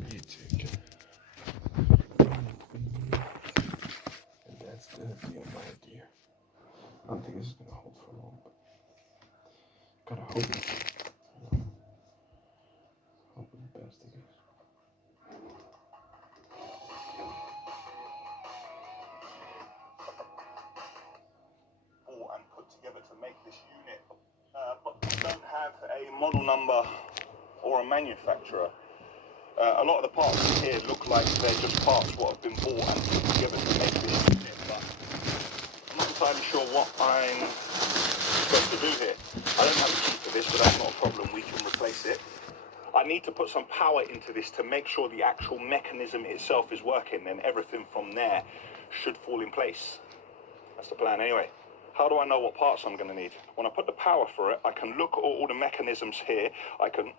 You take it. And that's the deal, my dear. I don't think this is gonna hold for long, but gotta hope. Hope for the best, I guess. And put together to make this unit, but we don't have a model number or a manufacturer. A lot of the parts in here look like they're just parts what have been bought and put together to make this unit, but I'm not entirely sure what I'm supposed to do here. I don't have a key for this, but that's not a problem. We can replace it. I need to put some power into this to make sure the actual mechanism itself is working, and everything from there should fall in place. That's the plan anyway. How do I know what parts I'm going to need? When I put the power for it, I can look at all the mechanisms here. I can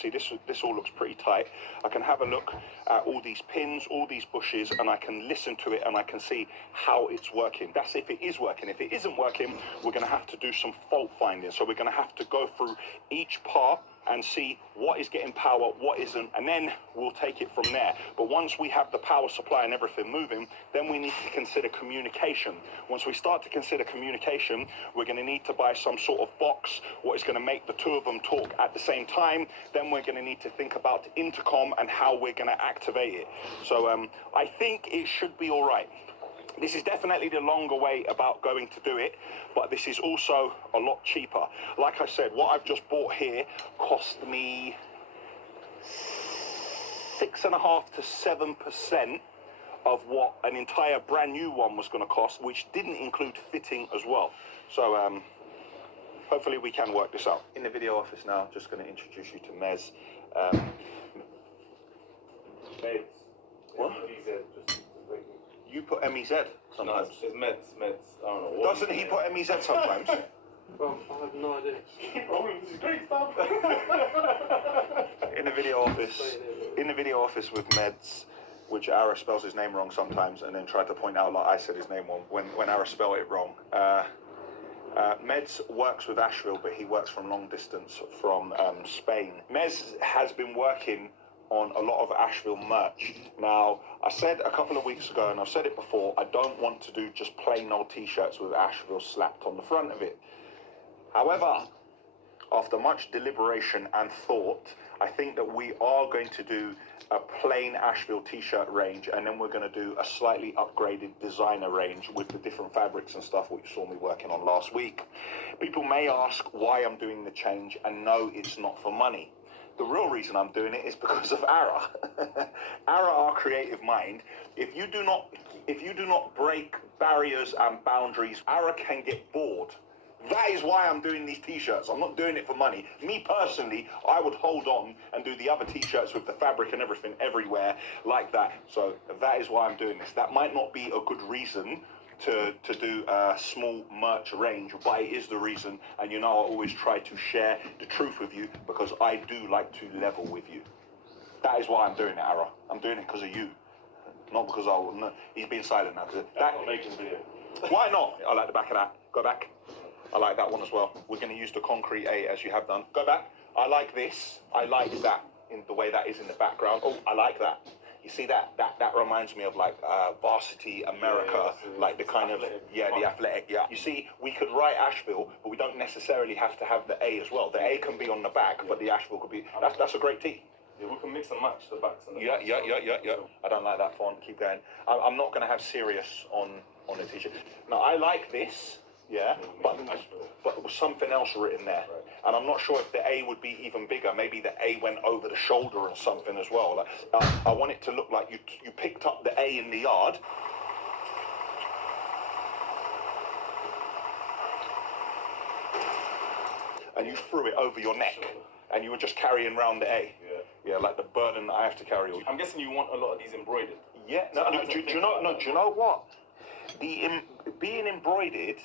see this all looks pretty tight. I can have a look at all these pins, all these bushes, and I can listen to it and I can see how it's working. That's if it is working. If it isn't working, we're going to have to do some fault finding. So we're going to have to go through each part and see what is getting power, what isn't, and then we'll take it from there. But once we have the power supply and everything moving, then we need to consider communication. Once we start to consider communication, we're going to need to buy some sort of box, what is going to make the two of them talk at the same time. Then we're going to need to think about intercom and how we're going to activate it. So I think it should be all right. This is definitely the longer way about going to do it, but this is also a lot cheaper. Like I said, what I've just bought here cost me 6.5% to 7% of what an entire brand new one was going to cost, which didn't include fitting as well. So hopefully we can work this out. In the video office now, just going to introduce you to Mez. Meds. What? You put MEZ sometimes. No, it's meds. I don't know. Doesn't he put MEZ sometimes? Well, I have no idea. This is great stuff. In the video office with Meds, which Ara spells his name wrong sometimes, and then tried to point out like I said his name wrong when Ara spelled it wrong. Meds works with Asheville, but he works from long distance from Spain. Mez has been working on a lot of Asheville merch. Now, I said a couple of weeks ago, and I've said it before, I don't want to do just plain old t-shirts with Asheville slapped on the front of it. However, after much deliberation and thought, I think that we are going to do a plain Asheville t-shirt range, and then we're going to do a slightly upgraded designer range with the different fabrics and stuff which you saw me working on last week. People may ask why I'm doing the change, and no, it's not for money. The real reason I'm doing it is because of Ara. Ara, our creative mind. If you do not break barriers and boundaries, Ara can get bored. That is why I'm doing these t-shirts. I'm not doing it for money. Me personally, I would hold on and do the other t-shirts with the fabric and everything everywhere like that. So that is why I'm doing this. That might not be a good reason to do a small merch range, but it is the reason, and you know I always try to share the truth with you because I do like to level with you. That is why I'm doing it, Ara. I'm doing it because of you, not because no, he's being silent now. That's not making the video. Why not? I like the back of that. Go back. I like that one as well. We're going to use the concrete A as you have done. Go back. I like this. I like that in the way that is in the background. Oh, I like that. You see that reminds me of like Varsity America, like the kind of, the athletic, You see, we could write Asheville, but we don't necessarily have to have the A as well. The A can be on the back, but the Asheville could be, that's a great tee. Yeah, we can mix and match the backs and the Yeah. I don't like that font, keep going. I'm not going to have serious on the t-shirt. Now, I like this, but there was something else written there. Right. And I'm not sure if the A would be even bigger. Maybe the A went over the shoulder or something as well. Like, I want it to look like you picked up the A in the yard. And you threw it over your neck. And you were just carrying around the A. Yeah, like the burden I have to carry. I'm guessing you want a lot of these embroidered. Yeah, do you know what? Being embroidered,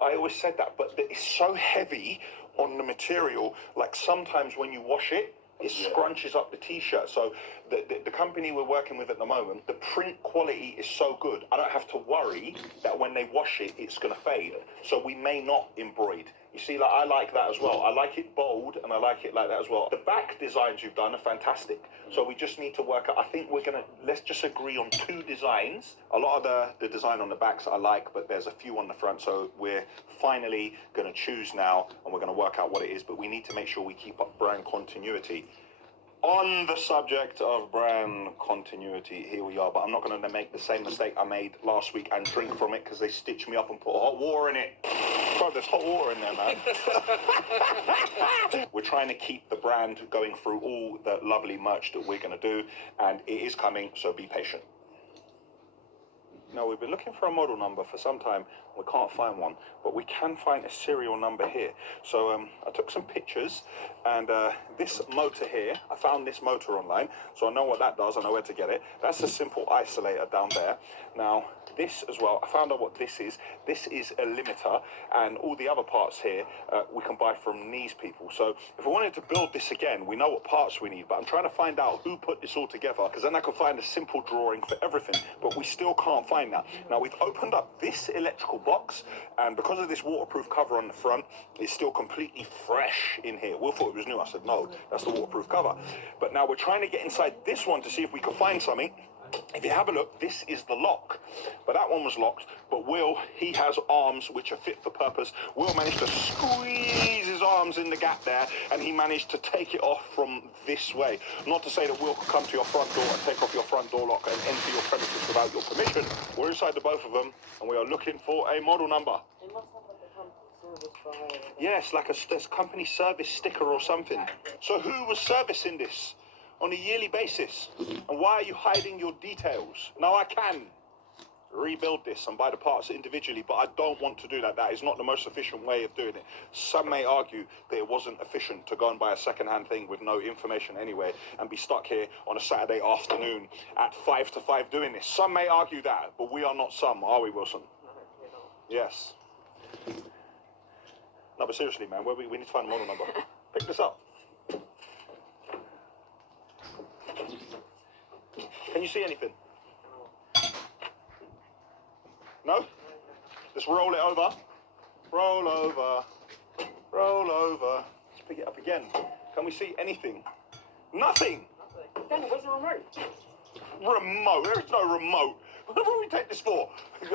I always said that, but it's so heavy on the material, like sometimes when you wash it, it scrunches up the t-shirt. So the company we're working with at the moment, the print quality is so good, I don't have to worry that when they wash it, it's going to fade. So we may not embroider. You see, like, I like that as well. I like it bold, and I like it like that as well. The back designs you've done are fantastic. So we just need to work out, I think let's just agree on 2 designs. A lot of the design on the backs I like, but there's a few on the front. So we're finally going to choose now, and we're going to work out what it is. But we need to make sure we keep up brand continuity. On the subject of brand continuity, here we are, but I'm not going to make the same mistake I made last week and drink from it because they stitched me up and put hot water in it. Bro, there's hot water in there, man. We're trying to keep the brand going through all the lovely merch that we're going to do, and it is coming, so be patient. Now, we've been looking for a model number for some time. We can't find one, but we can find a serial number here. So I took some pictures, and this motor here, I found this motor online, so I know what that does. I know where to get it. That's a simple isolator down there. Now, this as well, I found out what this is. This is a limiter, and all the other parts here we can buy from these people. So if we wanted to build this again, we know what parts we need, but I'm trying to find out who put this all together, because then I can find a simple drawing for everything, but we still can't find that. Now, we've opened up this electrical box, and because of this waterproof cover on the front, it's still completely fresh in here. Will thought it was new. I said, no, that's the waterproof cover. But now we're trying to get inside this one to see if we can find something. If you have a look, this is the lock, but that one was locked. But Will, he has arms which are fit for purpose. Will managed to squeeze his arms in the gap there, and he managed to take it off from this way. Not to say that Will could come to your front door and take off your front door lock and enter your premises without your permission. We're inside the both of them, and we are looking for a model number. It must have like a company service for Yes, like a company service sticker or something. So who was servicing this on a yearly basis? And why are you hiding your details? Now, I can rebuild this and buy the parts individually, but I don't want to do that. That is not the most efficient way of doing it. Some may argue that it wasn't efficient to go and buy a second-hand thing with no information anyway and be stuck here on a Saturday afternoon at 4 to 5 doing this. Some may argue that, but we are not some, are we, Wilson? Yes. No, but seriously, man, we need to find a model number. Pick this up. Can you see anything? No? Let's roll it over. Roll over. Roll over. Let's pick it up again. Can we see anything? Nothing. Then where's the remote? Remote? There is no remote. What do we take this for?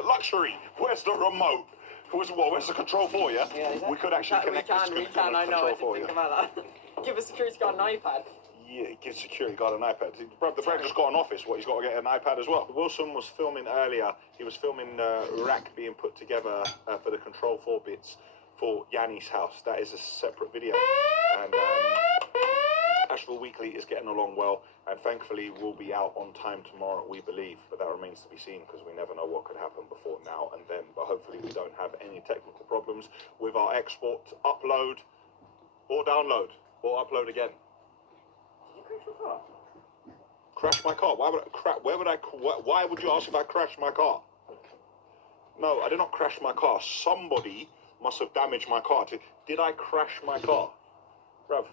Luxury. Where's the remote? Where's the control for, yeah? Yeah, we could actually connect this to the I know, I control didn't for, think yeah. about that. Give a security guard an iPad. Yeah, give security guard an iPad. Bro, the bread just got an office. What, he's got to get an iPad as well? Wilson was filming earlier. He was filming rack being put together for the Control 4 bits for Yanni's house. That is a separate video. And Asheville Weekly is getting along well, and thankfully we'll be out on time tomorrow, we believe. But that remains to be seen, because we never know what could happen before now and then. But hopefully we don't have any technical problems with our export, upload, or download, or upload again. Crash my car? Why would you ask if I crashed my car? No, I did not crash my car. Somebody must have damaged my car. Did I crash my car? Bruv.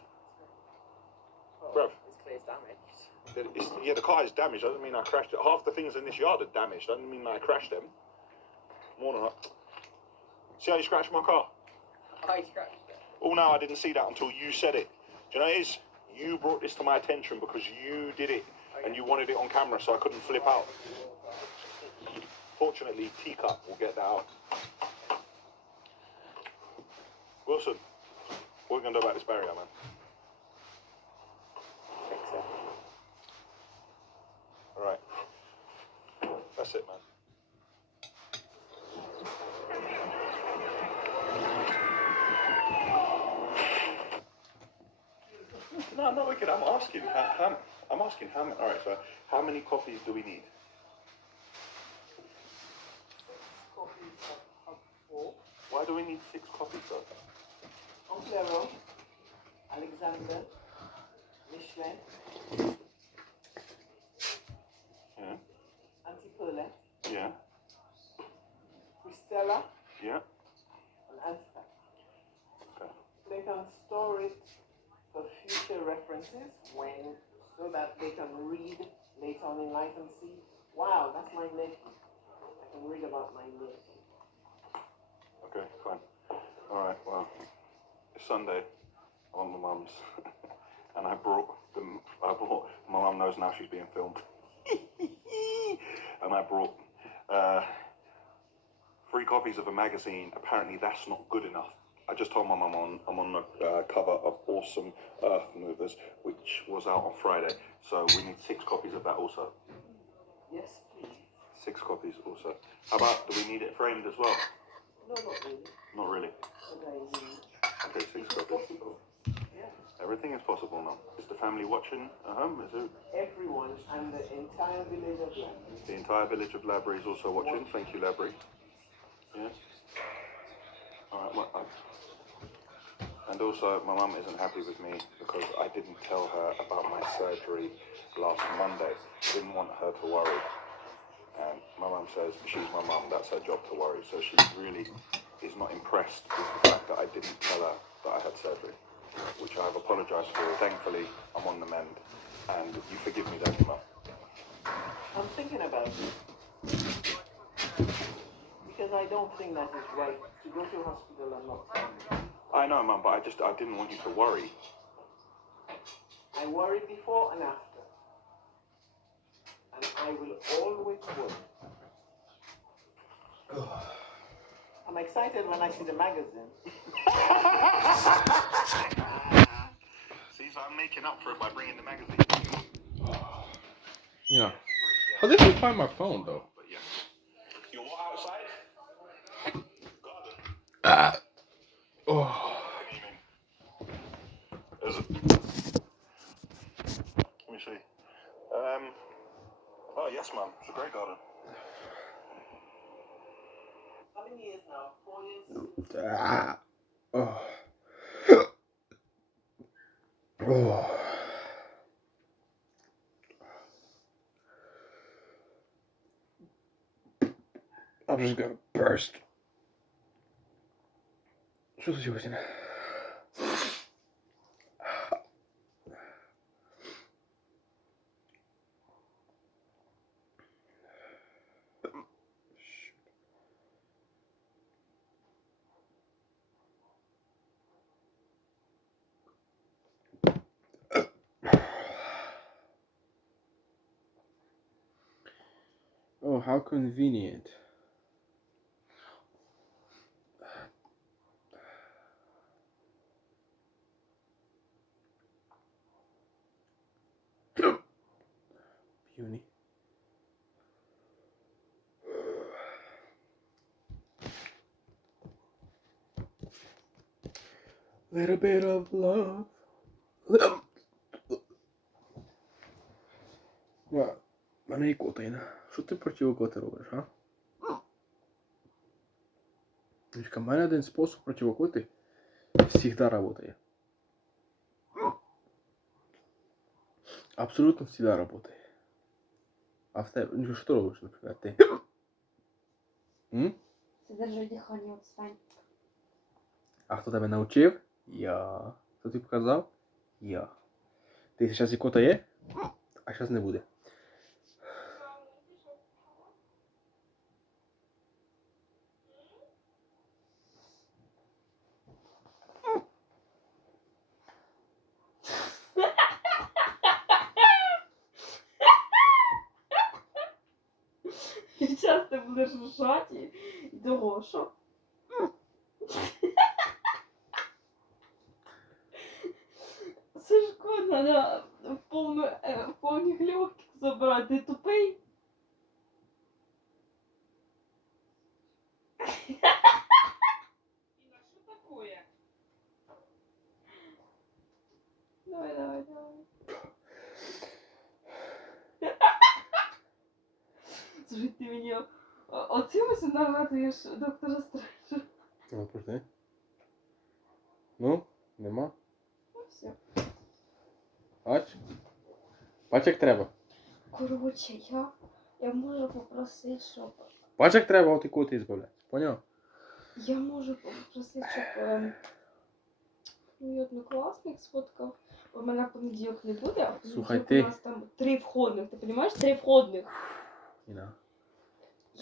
It's clear damage. Yeah, the car is damaged. Doesn't mean I crashed it. Half the things in this yard are damaged. Doesn't mean I crashed them. More than that. See how you scratched my car? I scratched it. Oh, no, I didn't see that until you said it. Do you know what it is? You brought this to my attention because you did it, and you wanted it on camera, so I couldn't flip out. Fortunately, Teacup will get that out. Wilson, what are we going to do about this barrier, man? Fix it. All right. That's it, man. No, I'm not wicked. I'm asking how many. All right, so how many coffees do we need? Coffees of 4. Why do we need 6 coffees, though? Onklero, Alexander, Michelin, Yeah. Antipole, Yeah. Cristela, Yeah. and Alpha. Okay. They can store it for future references so that they can read later on in life and see, wow, that's my nephew. I can read about my nephew. Okay, fine. All right, well. Sunday. I'm on my mum's, and I brought them. My mum knows now she's being filmed, and I brought 3 copies of a magazine. Apparently, that's not good enough. I just told my mum I'm on the cover of Awesome Earth Movers, which was out on Friday. So we need 6 copies of that also. Yes, please. 6 copies also. How about, do we need it framed as well? No, not really. Not really. But I mean, Okay, 6 it's copies. possible. Yeah. Everything is possible now. Is the family watching at home? Is it? Everyone and the entire village of London. The entire village of Labrie is also watching. Thank you, Labrie. Yeah. Alright, well, and also, my mum isn't happy with me because I didn't tell her about my surgery last Monday. Didn't want her to worry. And my mum says she's my mum, that's her job to worry. So she really is not impressed with the fact that I didn't tell her that I had surgery, which I have apologised for. Thankfully, I'm on the mend. And you forgive me, don't you, Mum? I'm thinking about it. Because I don't think that is right to go to hospital and not tell me. I know, Mum, but I didn't want you to worry. I worry before and after. And I will always worry. I'm excited when I see the magazine. See, so I'm making up for it by bringing the magazine. You know, how did you find my phone though? But yeah. You what outside? Garden. Oh. What do you mean? Is it? Let me see. Oh yes, Mum. It's a great garden. How many years now? 4 years? Oh. Oh. I'm just gonna burst. Что случилось? Oh, how convenient. Puny. Little bit of love. Мене і котина. Що ти проти коти робиш, а? Дочка, в мене один спосіб проти коти завжди працює. Абсолютно завжди працює. А в тебе, ну що ти робиш, наприклад, ти? Задержи дихання, отстань. А хто тебе навчив? Я. Хто тобі показав? Я. Ти зараз і кота є? А зараз не буде. Зараз ти будеш ржати і того, що? Сашко, треба в повних легких забрати. Ти тупий? Інна, що таке? Давай. Слушай, ти мені оцим ось нагадуєш доктора Стрейнджа. Ну, пожди. Ну, нема. Ну все. Бач, як треба. Короче, я можу попросити, щоб... Бач, як треба от і коти збавляти. Поняв? Я можу попросити, щоб мій однокласник сфоткав. У мене в понеділок не буде, а в понеділок Слухай, у ти- нас там 3 входних. Ти розумієш? 3 входних. Іна.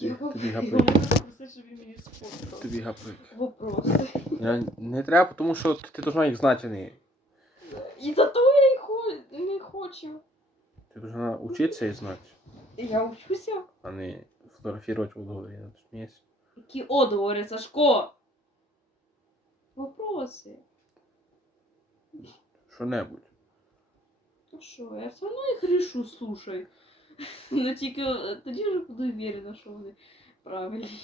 Тобі Я гаплик. можу попросити, щоб він мені сфоткав. Тобі гаплик. Вопроси. Не треба, тому що ти должна їх знати, а не. І зато я не хочу. Ти должна учитися і знати, Я учуся. а не фотографувати в договорі. Смієш? Які одговори, Сашко? Вопроси. Що-небудь. Ну що, я все одно їх рішу, слушай. Ну тільки тоді вже буду уверена, що вони правильні.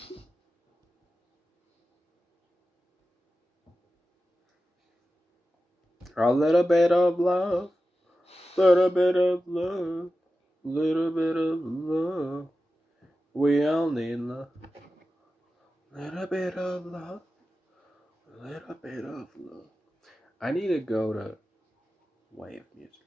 A little bit of love. Little bit of love. Little bit of love. We all need love. Little bit of love. Little bit of love. I need to go to Wave Music.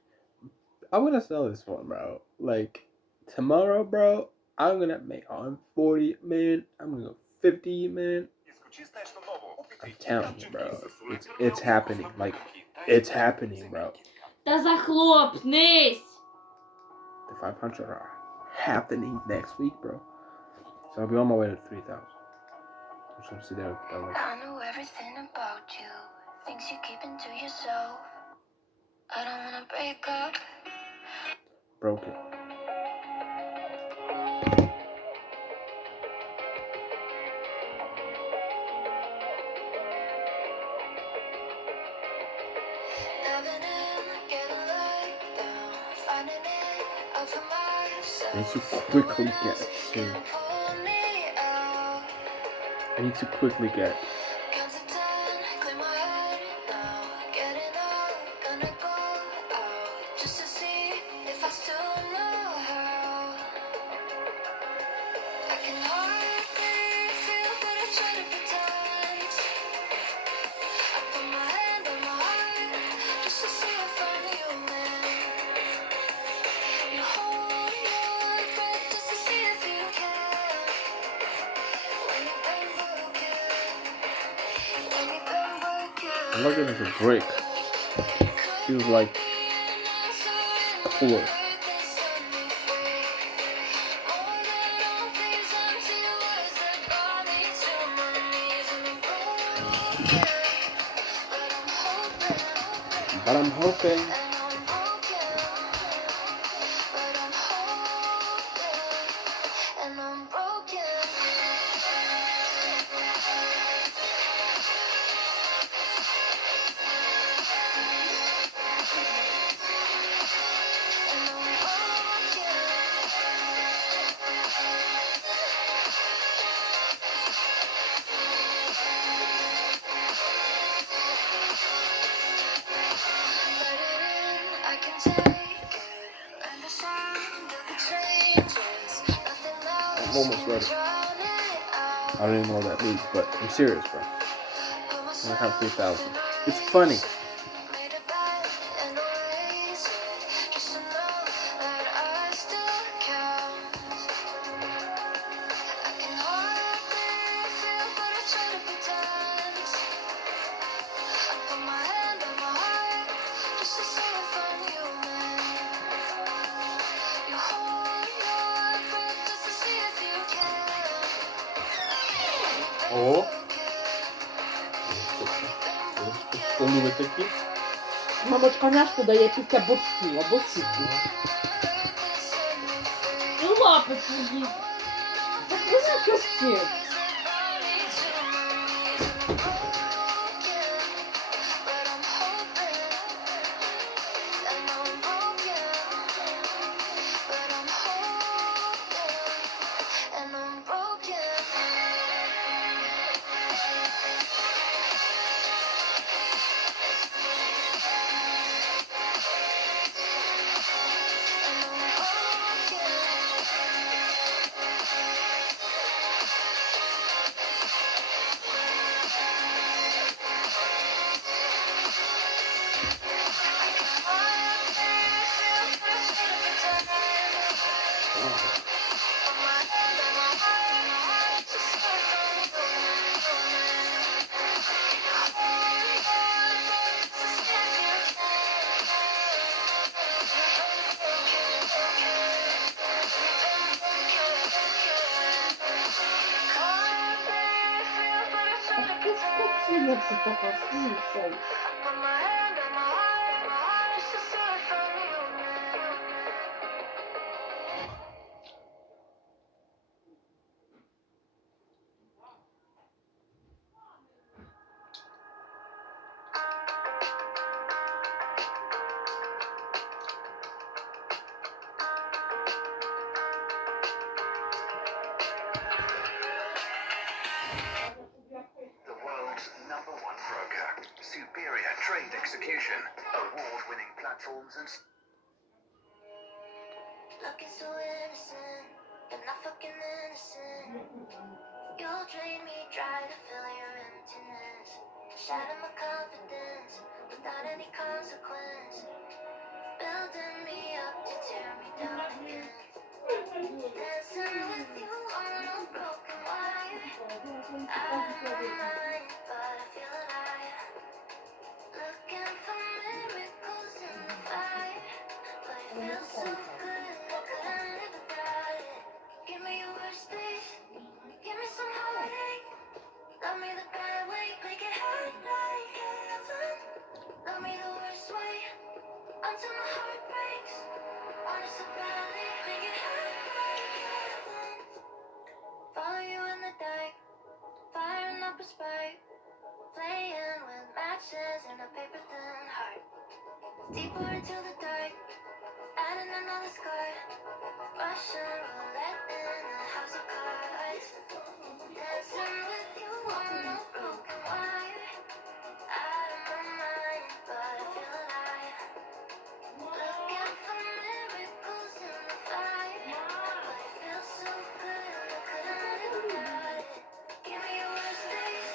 I'm gonna sell this one, bro. Like tomorrow, bro. I'm gonna make on 40 man. I'm gonna go 50 man. I'm telling you, bro. It's happening. Like it's happening, bro. Та захлопнись! The 500 are happening next week, bro. So I'll be on my way to 3,000. I'm just gonna sit there. Like, I know everything about you, things you keep into yourself. I don't wanna break up. broke it. Diving in, getting laid down, finding it out for myself. I need to quickly get it. Soon. Can't pull me out. I need to quickly get it. Count to 10, clear my head now. Getting up, gonna go out just to see if I still know how. I can hardly feel, but I try to pretend. I put my hand on my heart just to see if I'm human. You hold your breath just to see if you can. When you've been broken, when you've been broken. I'm not getting a break. Feels like cooler. But I'm hoping. I can take it. Understand the changes. Nothing else I'm almost ready. can drown it out. I don't even know what that means, but I'm serious, bro. Put myself I have 3,000. in It's funny. made a bed and erase it just to know that I still count. I can hardly feel, but I try to pretend. I put my hand on my heart just to see if I'm human. You hold your breath just to see if you can. О, хто любить такі? Мамочка няшку дає після борщу або супу. Ну лапи свої. Так вона щось ще. сильно ти така, слушай. Put my hand on my heart, just to see if I knew now. The world's #1 broker. Superior trade execution. Award-winning platforms and... Looking so innocent, but not fucking innocent. You'll drain me dry to fill your emptiness. Shatter my confidence without any consequence. Building me up to tear me down again. Dancing with you on a broken wire. Out of my mind, but I feel alive. Looking for miracles in the fire. But it feels so good, I couldn't live without it. Give me your worst days, give me some heartache. Love me the bad way, make it hurt like heaven. Love me the worst way, until my heart breaks. Honest about it, make it hurt like heaven. Follow you in the dark, firing up a spark. Playing with matches in a paper thin heart. Deeper into the dark, adding another scar. Russian roulette in a house of cards. Dancing with you on a broken wire. Out of my mind, but I feel alive. Looking for miracles in the fire. But it feels so good, I couldn't live without it. Give me your worst days,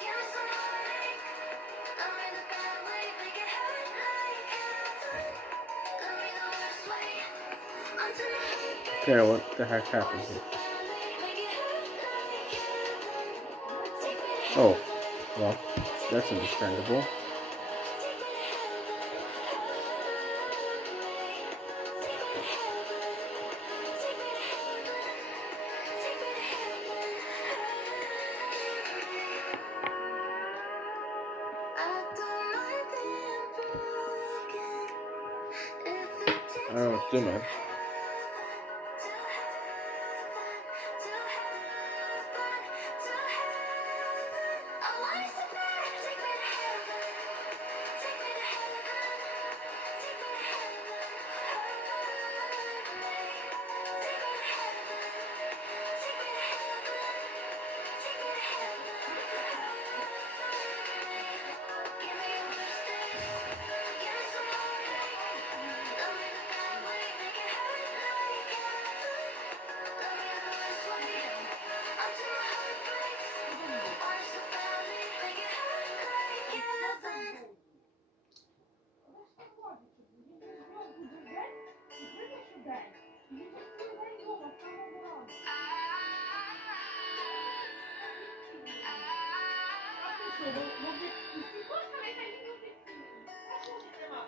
give me some heartache. Love me the bad way, make it hurt like heaven. Love me the worst way, until my heart breaks. Okay, what the heck happened here? Oh, well, that's understandable. I don't know what's too much.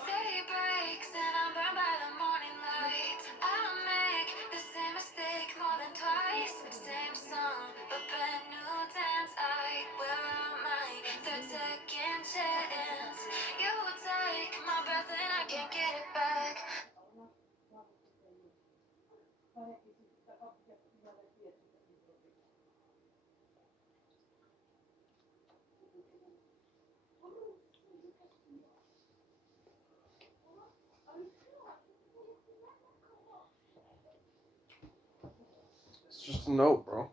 Day breaks and I'm burned by the morning light. I don't make the same mistake more than twice. Same song, but brand new dance. Where am I? Third second chance. You take my breath and I can't get it back. It's just a note, bro.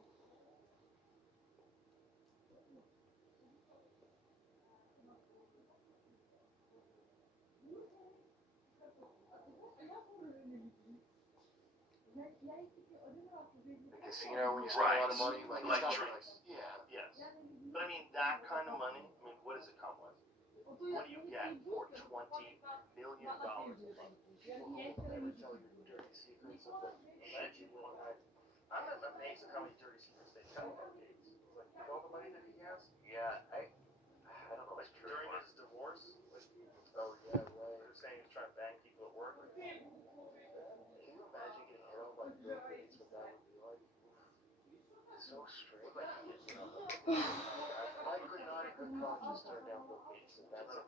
Casino when you spend a lot of money, like Like stuff tricks. yeah. Yes. But I mean, that kind of money, I mean, what does it come with? What do you get for $20 million a month? Never tell your dirty secrets of the Imagine one night. I'm amazed at how many dirty secrets they tell nowadays. Like, all the money that he has? yeah. I don't know. Like, during his divorce, like, Oh yeah, they right. were saying he was trying to bang people at work. Can you imagine getting hit on by Bill Gates? What that would be like? So strange. Like, you know, I could not good conscience turn down Bill Gates. And that's a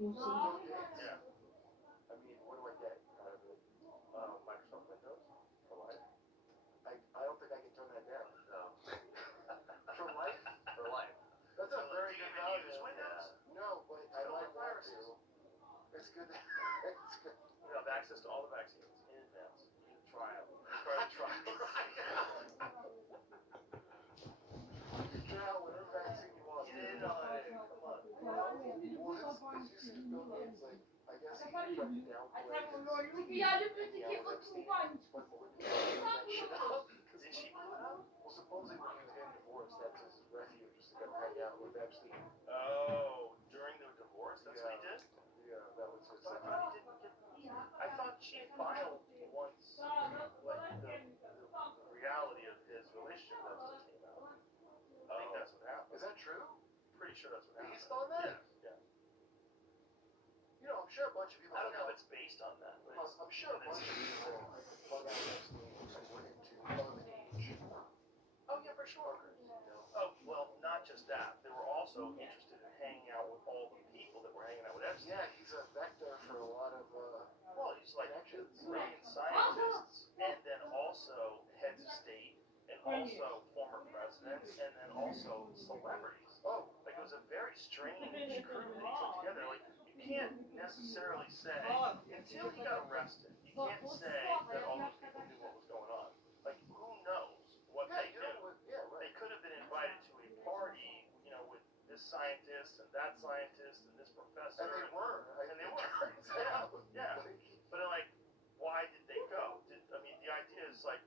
We'll see. Bill Gates? Yeah. I mean, what do I get out of it? Microsoft Windows for life. I don't think I can turn that down. No. For life? For life. That's a very Do you good even value. use Windows? No, but I Still might have want viruses. to. It's good. It's good. You have access to all the vaccines in advance. You can try them. Try the trials. You can try out whatever vaccine you want. Get in on it. Come on. Well, it's you see Bill Gates, like, I guess he tried to downplay his Epstein, but when he that shit up, Did she blow it up? well, supposedly when he was getting divorced, that's his refuge, just to go hang out with Epstein. Oh, during the divorce? That's what he did? Yeah, that was his. But I thought he didn't get. I thought she filed once, like the reality of his relationship with Epstein came out. I think that's what happened. Is that true? Pretty sure that's what happened. Based on that? Yeah. You know, I'm sure a bunch of people. I don't know if it's based on that, but it's, I'm sure a bunch of people bug out Epstein and went into love and age. oh yeah, for sure. Oh well, not just that. They were also interested in hanging out with all the people that were hanging out with Epstein. Yeah, he's a vector for a lot of. Well, he's like Connections. brilliant scientists, and then also heads of state, and also former presidents, and then also celebrities. Oh, Like it was a very strange crew that he put together. Like you can't necessarily say until he got arrested. You can't say that all those people knew what was going on. Like who knows what yeah, they you knew? know what? Yeah, They right. could have been invited to a party, you know, with this scientist and that scientist and this professor. And they were. And they were. Turns out. Yeah. Like, But like, why did they go? I mean, the idea is like,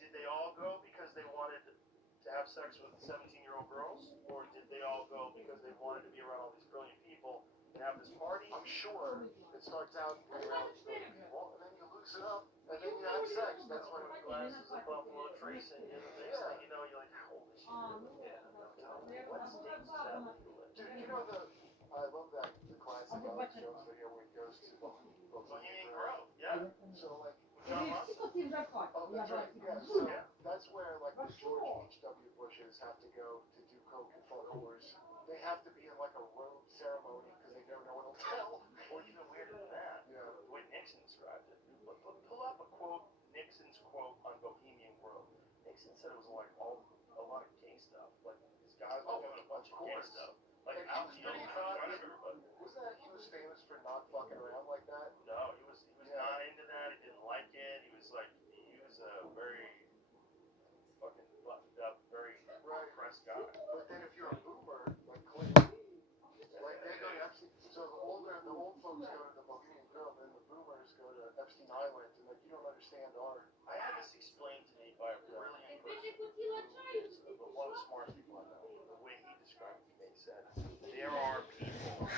did they all go because they wanted to have sex with 17-year-old girls, or did they all go because they wanted to be around all these brilliant people and have this party? I'm sure it starts out around people, and then you lose it up, and then you have sex. That's when Glasses of Buffalo Trace, and the next thing you know, you're like, holy shit. Yeah. What states is that legal in? Dude, you know I love that the classic Alex Jones video where he goes to Bohemian Grove, yeah. So like, John Lawson. oh, that's right, yeah. So that's where like the George H.W. Bushes have to go to do coke and fuck whores. They have to be in like a robe ceremony because they know no one will tell. Or even weirder than that, Yeah. the way Nixon described it. Pull up a quote, Nixon's quote on Bohemian Grove. Nixon said it was like a lot of gay stuff. Like these guys were doing a bunch of gay course. stuff. Like And out he in was the pretty open in front of everybody. Wasn't that he was famous for not fucking around like that? No, he was not into that. He didn't like it. He was a very fucking buttoned up, very repressed guy. But then if you're a boomer, like Clinton, like they go to Epstein. So the old folks go to the Bohemian Grove, and the boomers go to Epstein Island, and like you don't understand our. I had this explained to me by a brilliant person, but one of the smartest people I know. The way he described it to me, he said, there are people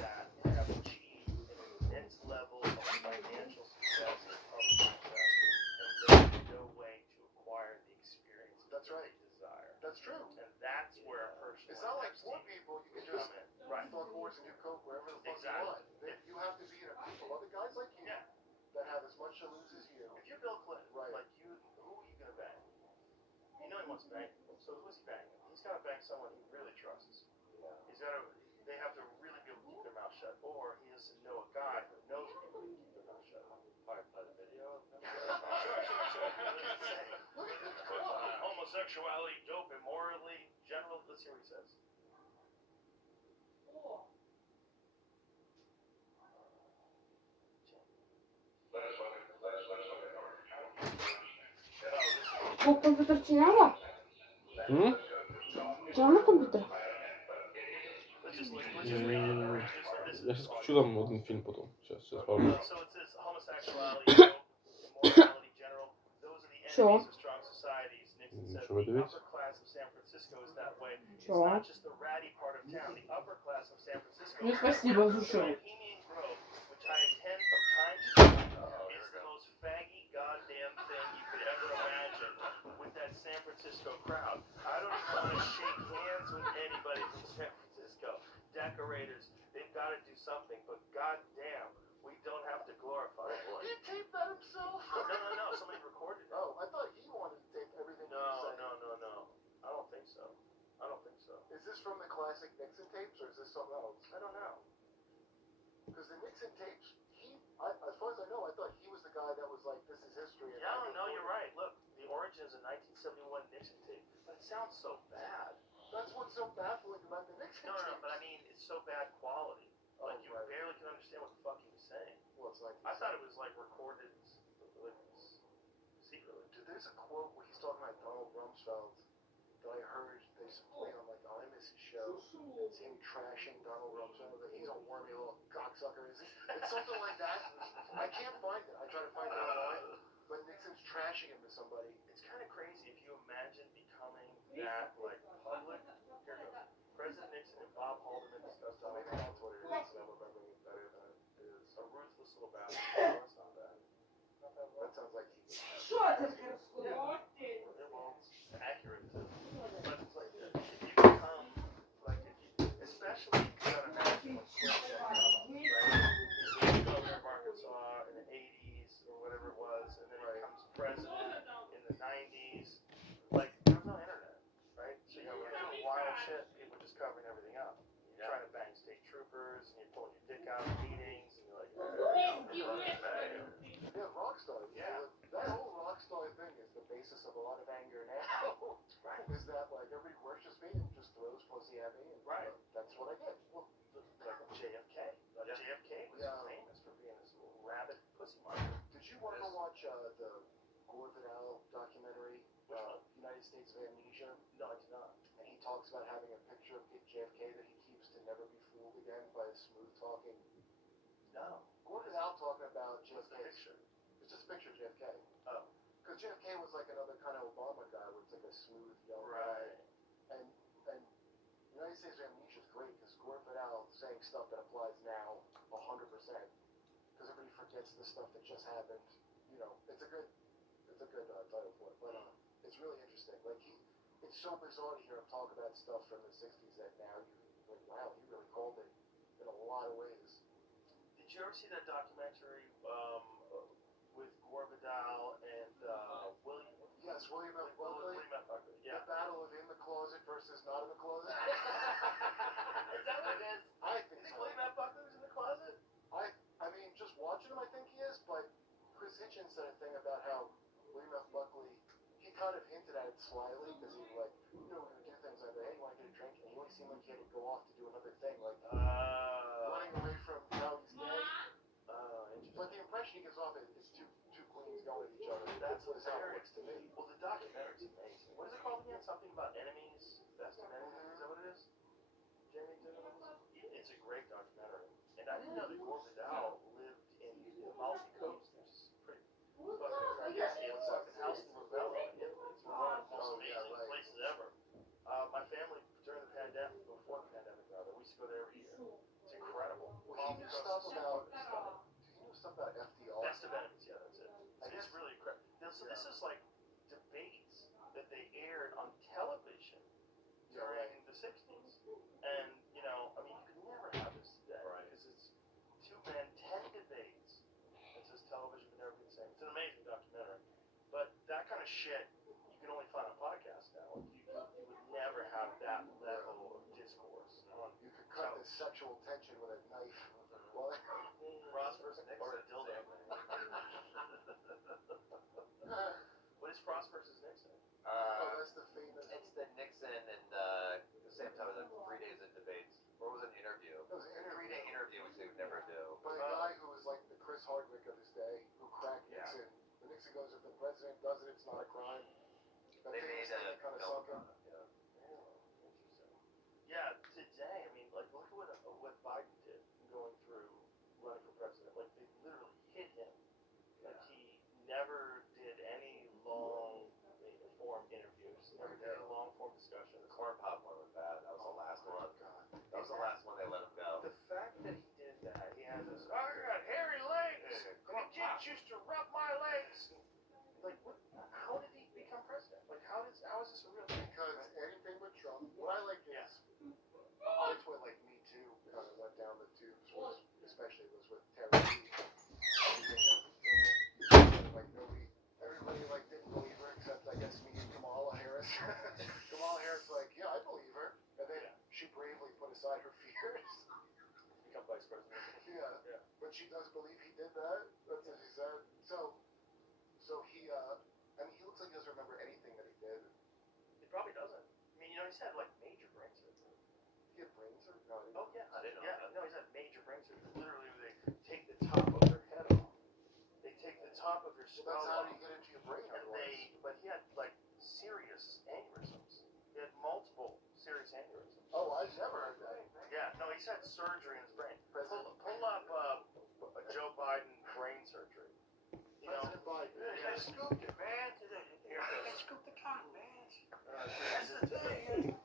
that have achieved an immense level of financial success and public success, and there is no way to acquire the experience That's that right. they desire. That's true. And that's where a person It's like not like Epstein poor people. You can could just come in. Right. fuck whores and do coke wherever the fuck Exactly. you want. You have to be in a group of other guys like you Yeah. that have as much to lose as you. If you're Bill Clinton, Right. like you, who are you gonna bang? You know he wants to bang people. So who's he banging? He's gotta bang someone he really trusts. He's gotta. They have to really be able to keep their mouth shut, or he has to know a guy who knows people who keep their mouth shut. Probably play the video of him. Look at this. Come on. Homosexuality, dope, immorally, general. Let's hear what he says. О, комп'ютер чи няма? Чи на комп'ютер? Я сейчас включу там один фильм потом. Сейчас пару минут. So it says homosexuality, immorality, general. Those are the Sure. enemies of strong societies. Nixon said Should we the do it? upper class of San Francisco is that way. It's Sure. not just the ratty part of town. The upper class of San Francisco. Ну, спасибо, The слушай. Bohemian Grove, which I attend from time to time, is the most faggy goddamn thing you could ever imagine with that San Francisco crowd. I don't even want to shake hands with anybody from San Francisco. Decorators, they've got to do something, but goddamn, we don't have to glorify it. He taped that himself? No, somebody recorded it. Oh, I thought he wanted to tape everything. No. I don't think so. Is this from the classic classic Nixon tapes, or is this something else? I don't know. Because the Nixon tapes, as far as I know, I thought he was the guy that was like, this is history. And No, you're right. Look, the origin is a 1971 Nixon tape. But it sounds so bad. That's what's so baffling about the Nixon No, tapes. but I mean, it's so bad quality. Oh, Like, you right. barely can understand what the fuck he was saying. Well, it's like I thought it was, like, recorded like, secretly. Dude, there's a quote where he's talking about Donald Rumsfeld that I heard they used to play on like the Imus show. It's him trashing Donald Rumsfeld. Like, he's a wormy little cocksucker. It's something like that. I can't find it. I try to find it online. But Nixon's trashing him to somebody. It's kind of crazy if you imagine becoming that, like, public. Here it goes. President Nixon and Bob Haldeman discussed So Donald maybe Trump. that's what it is, and I'm remembering it better than it is. A ruthless little bastard. No, it's not bad. Not bad at all. That sounds like he Well, it's accurate too. But it's like, if you become, like, especially if you gotta imagine when Kowalchuk got up, right? He's the governor of Arkansas in the 80s or whatever it was, and then he becomes president in the 90s. Like, there's no internet, right? So you know, doing wild shit, people just covering everything up. You're trying to bang state troopers, and you're pulling your dick out in meetings, and you're like, Yeah, Rockstar. Yeah. That whole Rockstar thing is the basis of a lot of anger now. Right. Is that like everybody worships me and just throws pussy at me, and Right. That's what I get. Well, like JFK. JFK was Yeah. famous for being this little rabid pussy market. did you ever watch the Gore Vidal documentary, Which one? United States of Amnesia? No, I did not. And he talks about having a picture of JFK that he keeps to never be fooled again by his smooth talking. No. Gore Vidal talking about What's the JFK. picture? It's just a picture of JFK. Oh. Because JFK was like another kind of Obama guy, where it's like a smooth young guy. Right. And United States of Amnesia is great because Gore Vidal saying stuff that applies now 100%. Because everybody forgets the stuff that just happened. You know, it's a good title for it. But it's really interesting. Like it's so bizarre to hear him talk about stuff from the 60s that now you're like, wow, he really called it in a lot of ways. Did you ever see that documentary with Gore Vidal and William? Yes, William F. Buckley. William F. Buckley. Yeah. The battle of in the closet versus not in the closet. Is that what it is? I think You think so. William F. Buckley was in the closet? I mean, just watching him, I think he is, but Chris Hitchens said a thing about how William F. Buckley, he kind of hinted at it slyly, because he like, we would do things like, hey, you want to get a drink? And he always seemed like he had to go off to do another thing, like running away from how he's gay. Interesting. But the impression he gives off is two queens going at each other. That's what how it hilarious looks to me. Well, the documentary's amazing. What is it called again? Something about enemies, best of enemies. Is that what it is? Jamie, do you know what it is? It's a great documentary. And I didn't know that Gore Vidal lived in the Amalfi Coast, which is pretty fucking crazy. It's like the house in Ravello in Italy. It's one of the most amazing places ever. My family, during the pandemic, before the pandemic, rather, we used to go there every year. It's incredible. Well, he knew stuff about FDR. Best of enemies, yeah, that's it. It's really incredible. So this is like debates that they aired on television during the 60s. And, you know, I mean, you could never have this today. Right. Because it's two men, 10 debates. It's just television would never be the same. It's an amazing documentary. But that kind of shit, you can only find on podcasts now. You would never have that level of discourse on You could cut the sexual tension with a knife. Well, Ross versus Nixon. Or a dildo. What is Frost versus Nixon? that's the famous. It's the Nixon and the same time as the 3 days of debates. Or was it an interview? It was an interview. 3-day interview, which they would never do. By a guy who was like the Chris Hardwick of his day, who cracked Nixon. When Nixon goes, if the president does it, it's not a crime. That They famous made thing a that kind of film sunk him. on it, yeah. Interesting. Yeah, today, I mean, like, look at what Biden did going through running for president. Like, they literally hit him. Like, he never did any long form interviews, never did a long form discussion. The corn pop one was bad. That was the last one. That was the last one they let him go. The fact that he did that, he has this, I got hairy legs, and the kids used to rub my legs. Like, what? How did he become president? Like, how is this a real thing? Because anything with Trump, what I like is, that's what like Me Too kind of went down the tubes, especially was with Terry Reid. Like everybody like didn't believe her except I guess me and Kamala Harris. Kamala Harris like, yeah, I believe her. probably doesn't. I mean, he's had like major brain surgery. He had brain surgery? No, Oh yeah, I didn't know yeah. that. No, he's had major brain surgery. Literally, they take the top of their head off. They take the top of your So skull that's how off, you get into your brain and otherwise. but he had like serious aneurysms. He had multiple serious aneurysms. Oh, I never heard that. Yeah, no, he's had surgery in his brain. President, Pull up Joe Biden brain surgery. President Biden. Yeah, scooped it, man. Here it goes. Scoop the cotton, man. That's the thing.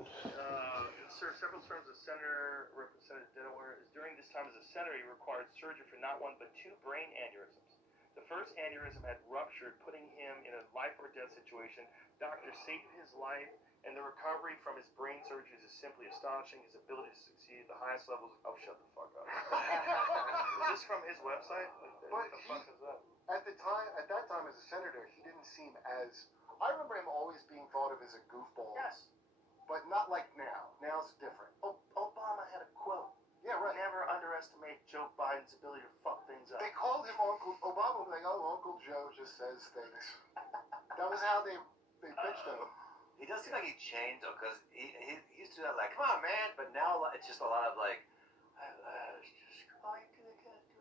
Served several terms as senator, represented Delaware. During this time as a senator, he required surgery for not one but 2 brain aneurysms. The first aneurysm had ruptured, putting him in a life or death situation. Doctors saved his life, and the recovery from his brain surgeries is simply astonishing. His ability to succeed at the highest levels. Oh, shut the fuck up. Is this from his website? What the fuck is that? At that time as a senator, he didn't seem as. I remember him always being thought of as a goofball. Yes. But not like now. Now's different. Obama had a quote. Yeah, right. Never underestimate Joe Biden's ability to fuck things up. They called him Uncle. Obama was like, oh, Uncle Joe just says things. That was how they pitched him. He does seem like he changed though, because he used to do that like, come on, man. But now it's just a lot of like,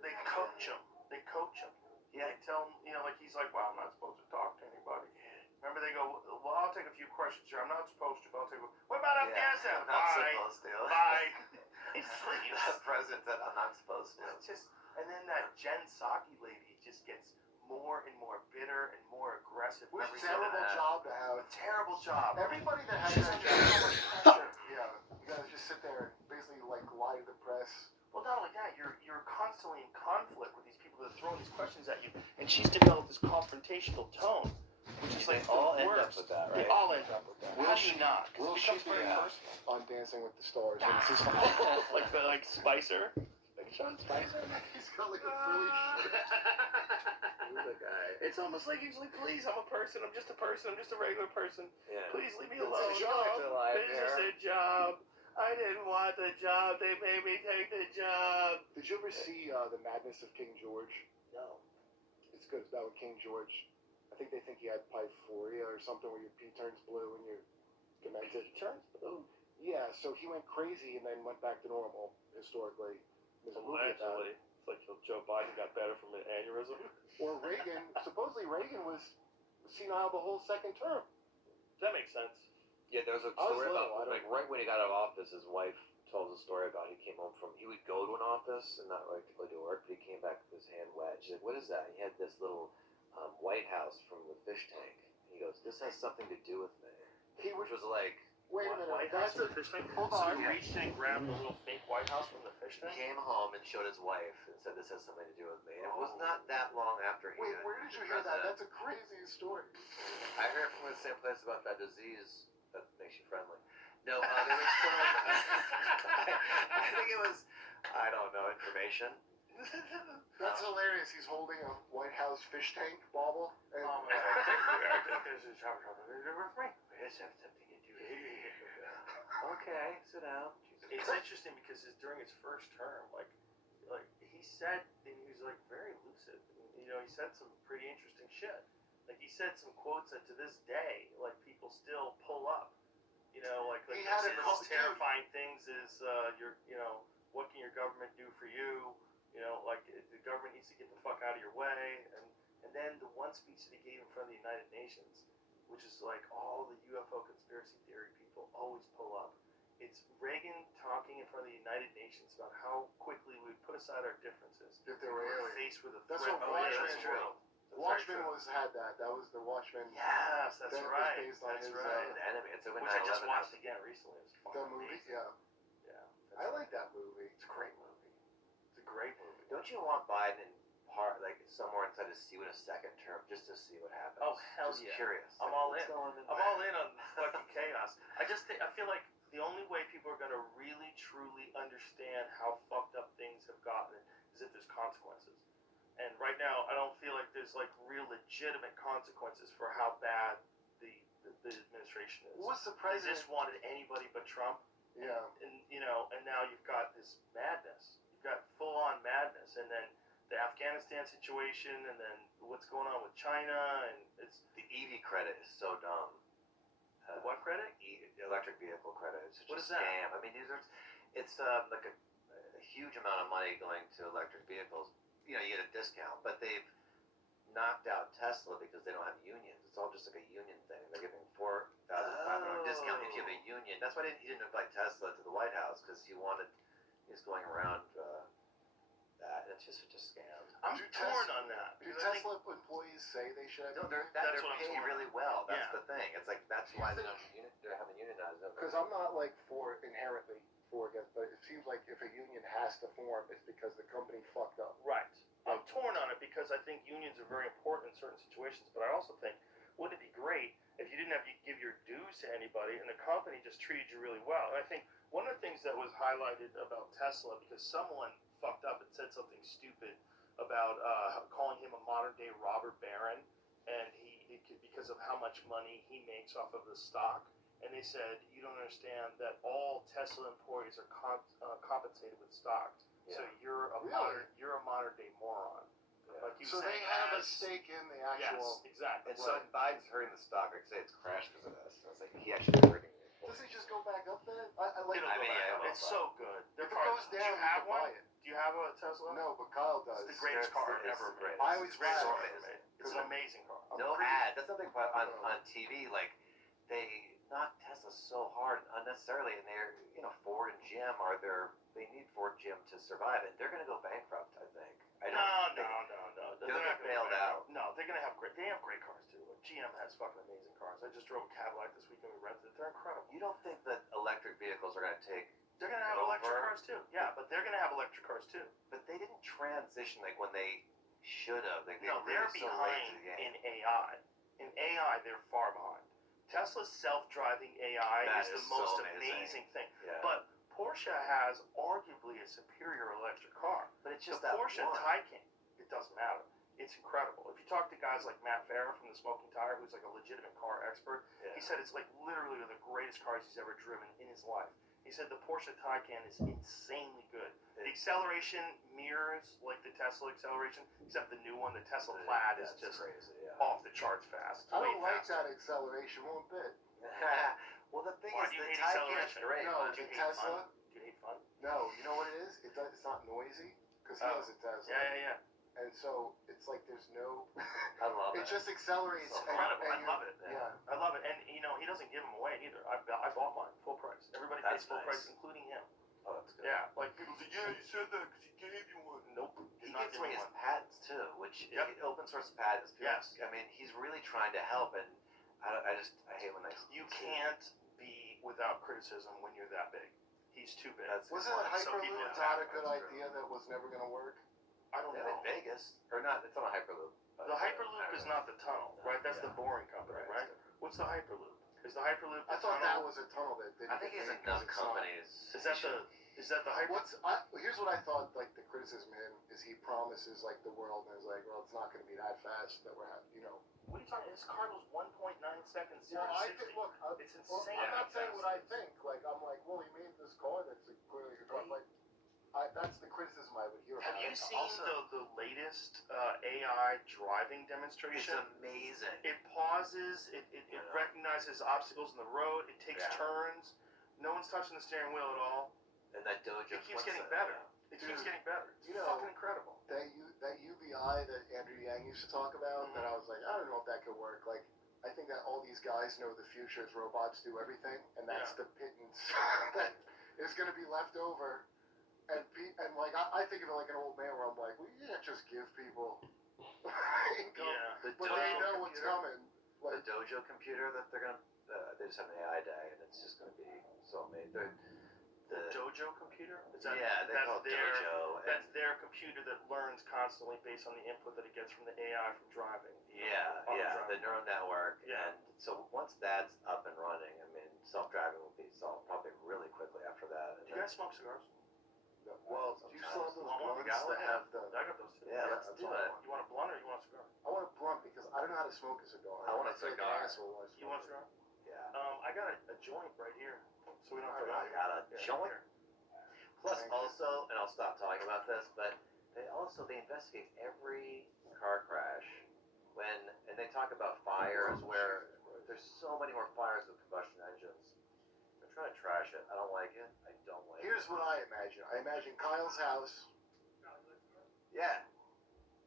They coach him. Yeah. They tell him, like he's like, well, I'm not supposed to talk to anybody. Remember, they go, well, I'll take a few questions here. I'm not supposed to, but I'll take a... What about Afghanistan? I'm not supposed to. Bye. He sleeps. The president said, I'm not supposed to. It's just, and then that Jen Psaki lady just gets more and more bitter and more aggressive. What a every terrible single- job to have. A terrible job. Everybody that has She's that under so much pressure. yeah, you gotta just sit there and basically like lie to the press. Well, not only that, you're constantly in conflict with these people that are throwing these questions at you, and she's developed this confrontational tone, which is They like all the end worst. up with that, They right? all end up with that. How do you not? 'Cause Will it she becomes be very personal. on Dancing with the Stars? When this is like Spicer, like Sean Spicer. He's got like a frilly shirt. Who's the guy? It's almost like he's like, please, I'm a person. I'm just a person. I'm just a regular person. Yeah. Please leave me It's a alone. job. It's a life It's just a job. I didn't want the job. They made me take the job. Did you ever see The Madness of King George? No. It's good. It's about King George. I think they think he had pyphoria or something where your pee turns blue and you're demented. He turns blue. Yeah, so he went crazy and then went back to normal, historically. There's a movie about it. Allegedly. It's like Joe Biden got better from an aneurysm. Or Reagan. Supposedly Reagan was senile the whole second term. That makes sense. Yeah, there was a I was story little, I about, don't like, know. right when he got out of office, his wife told a story about he came home from, he would go to an office and not like to go to work, but he came back with his hand wet. She's like, what is that? He had this little White House from the fish tank. He goes, this has something to do with me. Which was like, wait a minute. White House That's from the fish tank? Hold So on. he reached in and grabbed the little fake White House from the fish he tank? came home and showed his wife and said this has something to do with me. And it was not that long after he Wait, had where did you been hear that? president. That's a crazy story. I heard from the same place about that disease that makes you friendly. No, there was some, I think it was, I don't know, information. That's hilarious. He's holding a White House fish tank bauble. And I think there's a job with me. Yes, I have something to do here. Okay, sit down. It's interesting because during his first term, like he said, and he was like very lucid. He said some pretty interesting shit. Like he said some quotes that to this day, like people still pull up. Like He they had say a the call- most terrifying things is what can your government do for you? Like the government needs to get the fuck out of your way. And then the one speech that he gave in front of the United Nations, which is like all the UFO conspiracy theory people always pull up. It's Reagan talking in front of the United Nations about how quickly we would put aside our differences if they were aliens. faced with a That's threat what of Watchmen aliens. That's true. Watchmen had that. That was the Watchmen. Yes, that's That was right. based on That's his, right. The enemy. It's when Which I just 9/11 watched happened. again recently. It was The fucking movie, amazing. yeah. Yeah. I like that movie. It's a great movie. It's a great movie. Don't you want Biden somewhere inside to see what a second term, just to see what happens? Oh, hell just yeah. curious. I'm Like, all what's in. going I'm all in on this fucking chaos. I feel like the only way people are gonna really truly understand how fucked up things have gotten is if there's consequences. And right now, I don't feel like there's like real legitimate consequences for how bad the administration is. What's the They president? just wanted anybody but Trump. Yeah. And now you've got this madness. You've got full on madness, and then the Afghanistan situation, and then what's going on with China, and it's The EV credit is so dumb. What credit? Electric vehicle credit. It's such What a is that? scam. I mean, it's like a huge amount of money going to electric vehicles. You get a discount, but they've knocked out Tesla because they don't have unions. It's all just like a union thing. They're giving $4,500 discount if you have a union. That's why he didn't invite Tesla to the White House, because he was going around that, and it's just such a scam. I'm torn on that. Do because I think- Tesla employees say they should have? No, they're That's what I'm paid torn on. really well. That's Yeah. the thing. It's like that's why they're having unionized. Because I'm not like inherently for against, but it seems like if a union has to form, it's because the company fucked up. Right. I'm torn on it because I think unions are very important in certain situations, but I also think, wouldn't it be great if you didn't have to give your dues to anybody and the company just treated you really well? And I think one of the things that was highlighted about Tesla, because someone fucked up and said something stupid about calling him a modern day robber baron, and because of how much money he makes off of the stock. And they said, you don't understand that all Tesla employees are compensated with stock. Yeah. So you're a Really? modern day moron. Yeah. Like you So say, they have a stake in the actual. Yes, exactly. And so Biden's hurting the stock. Like say it's crashed because of this. So it's like he actually hurting it. Does it just go back up then? I like. It'll I go mean, back yeah, up. well, It's so good. If it goes Do down, you have you can one? buy it. Do you have a Tesla? No, but Kyle does. It's the greatest car ever made. I always It's the greatest laugh. car ever made. It's an amazing car. I'm No pretty- ad. That's the big part on TV. Like they knock Tesla so hard unnecessarily, and they're Ford and GM they need Ford GM to survive, and they're gonna go bankrupt. I think. No. They'll get bailed out. No, they're gonna have great. They have great cars too. Like, GM has fucking amazing cars. I just drove a Cadillac this weekend. We rented it. They're incredible. You don't think that electric vehicles are gonna take? They're gonna have electric cars too. Yeah, but they're gonna have electric cars too. But they didn't transition like when they should have. Like, No, were they're so late behind to the game. in AI. In AI, they're far behind. Tesla's self-driving AI That is is the most so amazing. thing. Yeah. But Porsche has arguably a superior electric car. But it's The just that Porsche one. Taycan, it doesn't matter. It's incredible. If you talk to guys like Matt Farah from the Smoking Tire, who's like a legitimate car expert, Yeah. he said it's like literally one of the greatest cars he's ever driven in his life. He said the Porsche Taycan is insanely good. The acceleration mirrors like the Tesla acceleration, except the new one, the Tesla Plaid, is That's just crazy. Yeah. off the charts fast. I Way don't like faster. that acceleration one bit. Well, the thing Why is, do you the hate Taycan's acceleration? great. No, but Do you the hate Tesla. fun? Do you hate fun? No, you know what it is? It's not noisy because he Oh. has a Tesla, Yeah. and so it's like there's no. I love It it. just accelerates. So Incredible. I and love it. Yeah. I love it. And he doesn't give them away either. I bought mine full price. Everybody That's pays full nice. price, including him. Oh, that's good. Yeah. Like people say, yeah, you said that because he gave you one. Nope. He Did not gives give away me his one. patents too, which Yep. open source patents. People, Yes. I mean, he's really trying to help, and I hate when they. You can't be without criticism when you're that big. He's too big. That's Wasn't good. that So people Hyperloop have not a good That's true. idea that was never gonna work? I don't Yeah, know. in Vegas or not? It's on a Hyperloop. but, The Hyperloop is not the tunnel, right? That's the Yeah. boring company, right? What's the Hyperloop? Is the Hyperloop the I thought tunnel? that was a tunnel that didn't. I think he get has made 'cause enough it's not. companies. Is that the Hyperloop? Here's what I thought. Like the criticism of him is he promises like the world, and is like, well, it's not gonna be that fast that we're having. What are you talking? His car goes 1.9 seconds. Well, 0 to I 60. think. Look, It's well, insane. I'm not how saying fast what I it is. think. Like I'm like, well, he made this car that's like, clearly a good car. Like, that's the criticism I would hear. Have about you it. seen Also- the latest AI driving It's demonstration? amazing. It pauses. It Yeah. recognizes obstacles in the road. It takes Yeah. turns. No one's touching the steering wheel at all. And that Dojo. It keeps what's getting that? better. It Dude, keeps getting better. It's you know, fucking incredible. That UBI that Andrew Yang used to talk about, that I was like, I don't know if that could work. Like, I think that all these guys know the future is robots do everything, and that's Yeah. the pittance that is going to be left over. And like, I think of it like an old man where I'm like, well, you can't just give people income, Yeah. The but Dojo they know what's computer, coming. the Like, Dojo computer that they're gonna. They just have an AI day, and it's just gonna be so amazing. The Dojo computer? Is yeah, they that's call it their Dojo. And that's their computer that learns constantly based on the input that it gets from the AI from driving. yeah, the neural network. Yeah. And so once that's up and running, I mean, self-driving will be solved probably really quickly after that. And Do you guys smoke cigars? well, do you still have those Want one? blunts You got one? that have the? I got those too. Yeah, let's that's do all I it. want. You want a blunt or you want a cigar? I want a blunt because I don't know how to smoke a cigar. I want a feel like cigar. an asshole when I You want a smoke cigar? Yeah. I got a joint right here, so we don't have to. I got a joint. Plus, Thank you. also, and I'll stop talking about this, but they investigate every car crash and they talk about fires where there's so many more fires with combustion engines. They're trying to trash it. I don't like it. I don't like Here's it. what I imagine. I imagine Kyle's house. Yeah.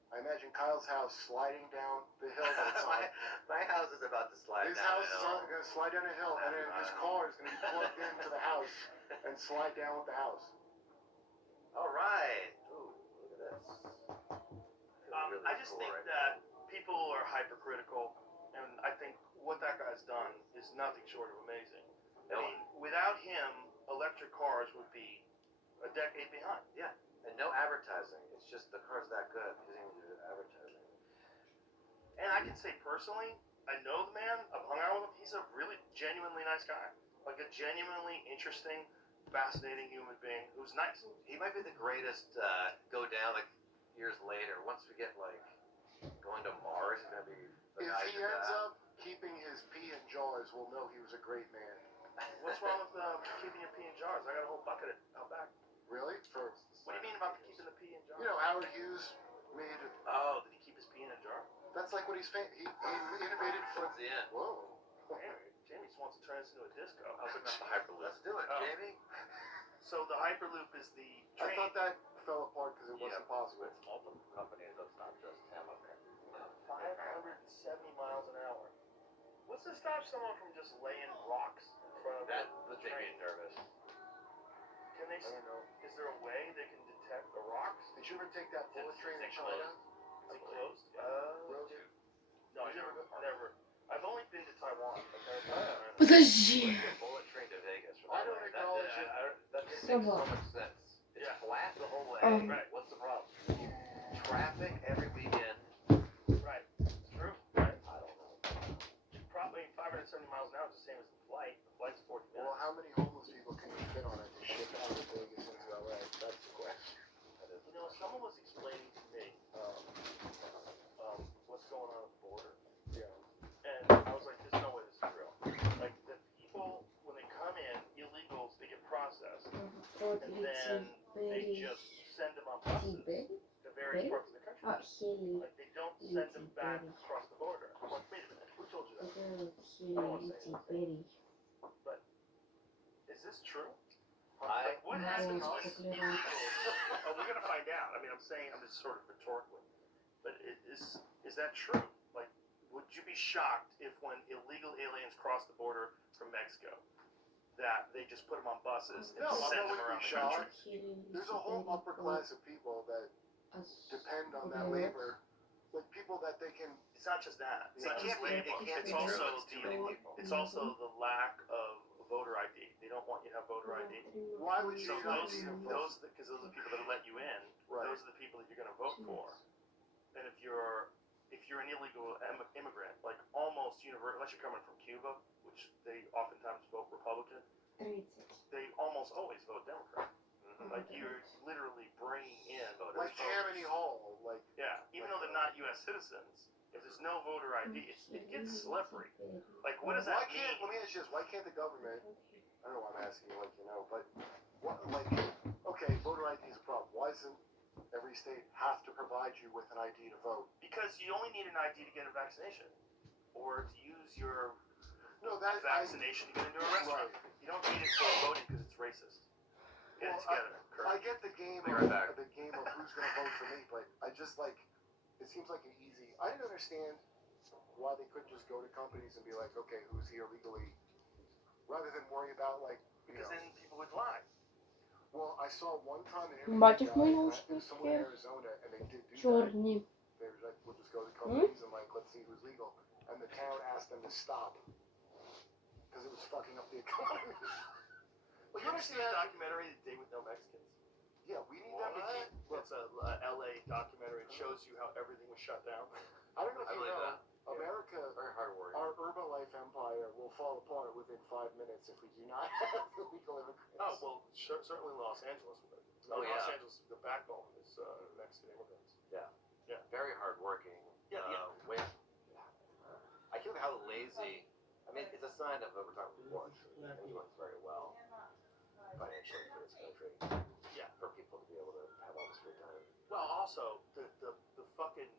I imagine Kyle's house sliding down the hill that it's on. my house is about to slide His down house the is hill. going to slide down a hill, and then his car is going to be plugged into the house and slide down with the house. All right. Ooh, look at this. Really I just cool think right that people are hypercritical, and I think what that guy's done is nothing short of amazing. now. I mean, without him, electric cars would be a decade behind. Yeah, and no advertising. It's just the car's that good. He doesn't even do advertising. And I can say personally, I know the man. I've hung out with him. He's a really genuinely nice guy. Like a genuinely interesting, fascinating human being who's nice. He might be the greatest go down like years later. Once we get like going to Mars, he's gonna be the If guy he who did ends that. up keeping his pee in jars, we'll know he was a great man. What's wrong with keeping your pee in jars? I got a whole bucket out back. Really? For What do you mean about keeping the pee in jars? Howard Hughes made it. Oh, did he keep his pee in a jar? That's like what he's famous. He innovated for. Towards the end. Whoa. Jamie just wants to turn this into a disco. I was looking at the Hyperloop. Let's do it, Oh. Jamie. So the Hyperloop is the I train. thought that fell apart because it wasn't possible. It's multiple companies. That's not just him up there. 570 miles an hour. What's to stop someone from just laying rocks in front of That the would make me train? nervous. Can they? I don't know. Is there a way they can detect the rocks? Did you ever take that bullet Is train it in China? Is it closed? Really? No, I never. I've only been to Taiwan. I've never been to China. Подожди. Like a bullet train to Vegas. I don't acknowledge it. That just makes so much sense. It's Yeah. flat the whole way. Right. What's the problem? Traffic every weekend. Right. It's true. Right. I don't know. Probably 570 miles an hour is the same as the flight. The flight's 40 minutes. Well, how many homeless people can you fit on it to ship out of Vegas into LA? That's the question. You know, someone was explaining to me what's going on at the border. Yeah. And I was like, there's no way this is real. Like, the people, when they come in, illegals, they get processed. And then they just send them on buses to various parts of the country. Like, they don't send them back across the border. I'm like, wait a minute, who told you that? But is this true? Like, what happens when illegals... Oh, we're going to find out. I mean, I'm just sort of rhetorically. But is that true? Like, would you be shocked if when illegal aliens cross the border from Mexico, that they just put them on buses and No, I'm send not them around be the country? shocked. There's a whole upper class of people that depend on that labor. Like people that they can. It's not just that. It's not just labor. It's It's also also too many people. It's also the lack of voter ID. They don't want you to have voter ID. Why would you So not those need a vote? because those are the people that let you in. Right. Those are the people that you're going to vote for. And if you're an illegal immigrant, like almost universal, unless you're coming from Cuba, which they oftentimes vote Republican, they almost always vote Democrat. Like you're literally bringing in voters. Like Tammany Hall, like. Yeah, even though they're not U.S. citizens, if there's no voter ID, it gets slippery. Like, what does that mean? Let me ask you this: why can't the government? I don't know why I'm asking you, like you know, but what, like, okay, voter ID is a problem. Why doesn't every state have to provide you with an ID to vote? Because you only need an ID to get a vaccination, or to use your vaccination to get into a restaurant. Right. You don't need it for voting because it's racist. Get it together, Kurt. I get the game Be of right back. the game of who's going to vote for me, but I just like it seems like an easy. I didn't understand why they couldn't just go to companies and be like, okay, who's here legally, rather than worry about like Because then people would lie. Well, I saw one time in Бачив мої somewhere in наушники Arizona, and they did do that. чорні. They were like, we'll just go to companies and like, let's see who's legal. And the town asked them to stop because it was fucking up the economy. Well, you ever see that documentary, The Day with No Mexicans? Yeah, we need them to keep. Look, It's a LA documentary. It shows you how everything was shut down. I don't know if I you believe know, that. America, Very hard work. our Herbalife empire will fall apart within 5 minutes if we do not have illegal immigrants. Oh, well, certainly Los Angeles would. Oh, Los yeah. Angeles, the backbone is Mexican immigrants. Very hard working. Yeah. I feel how lazy. I mean, it's a sign of we're talking Bush. He's doing very well financially for this country. Yeah. For people to be able to have all this free time. Well, also the fucking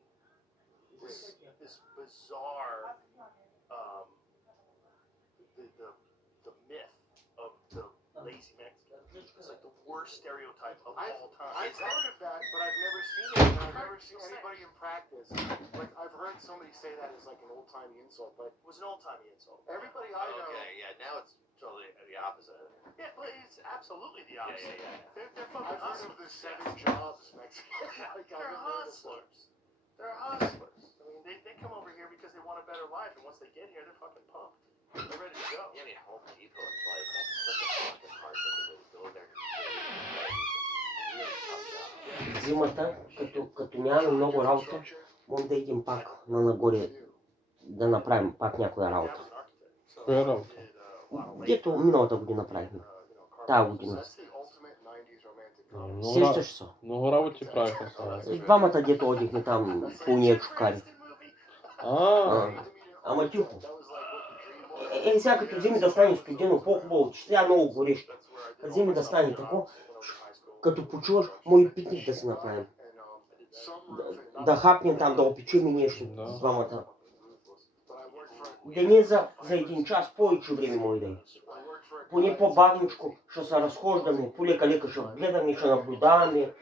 this bizarre worst stereotype of I've all time. heard of that, but I've never seen it. And I've never seen anybody in practice. Like, I've heard somebody say that as like an old-timey insult, but It was an old-timey insult. everybody I know... Okay, yeah, now it's totally the opposite. Yeah, but it's absolutely the opposite. Yeah. They're fucking I've heard hustlers. of the 7 jobs Mexican. Like, They're I've never heard of hustlers. They're hustlers. I mean, they come over here because they want a better life, and once they get here, they're fucking pumped. They're ready to go. Yeah, I mean, Home Depot, it's like, that's such a fucking hard thing to go there. Really tough job. Зимата, като нямаме много работа, можем да идем пак на нагоре да направим пак някоя работа. Коя работа? Дето миналата година правихме. Тая година. Сещаш се. Много работи правиха сега. И двамата дето одихме там по уния чукари. Ама тихо. Сега като вземе да стане студено, по-хубаво, че сега много горещо. Като вземе да стане тако, като почуваш, мой пикник да си направим. Да хапнем там, да опечем и нещо с двамата. Да не за един час, повече време може да е. Поне по-бавничко ще се разхождаме, полека-лека ще гледаме, ще наблюдаваме.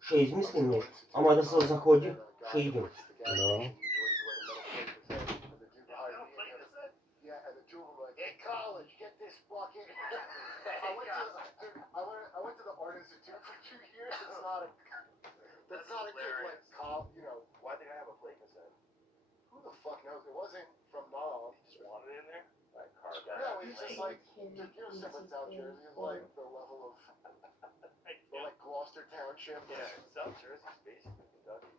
Ще измислим нещо. Ама да се заходи, ще идем. Да. College, get this bucket. I went to the Art Institute for 2 years. That's not a good like you know. Why did I have a flake cassette? Who the fuck knows? It wasn't from Nile. Just wanted it in there? Like car guy. No, it's just like the South Jersey is like the level of like Gloucester Township. Yeah, South Jersey's basically Kentucky.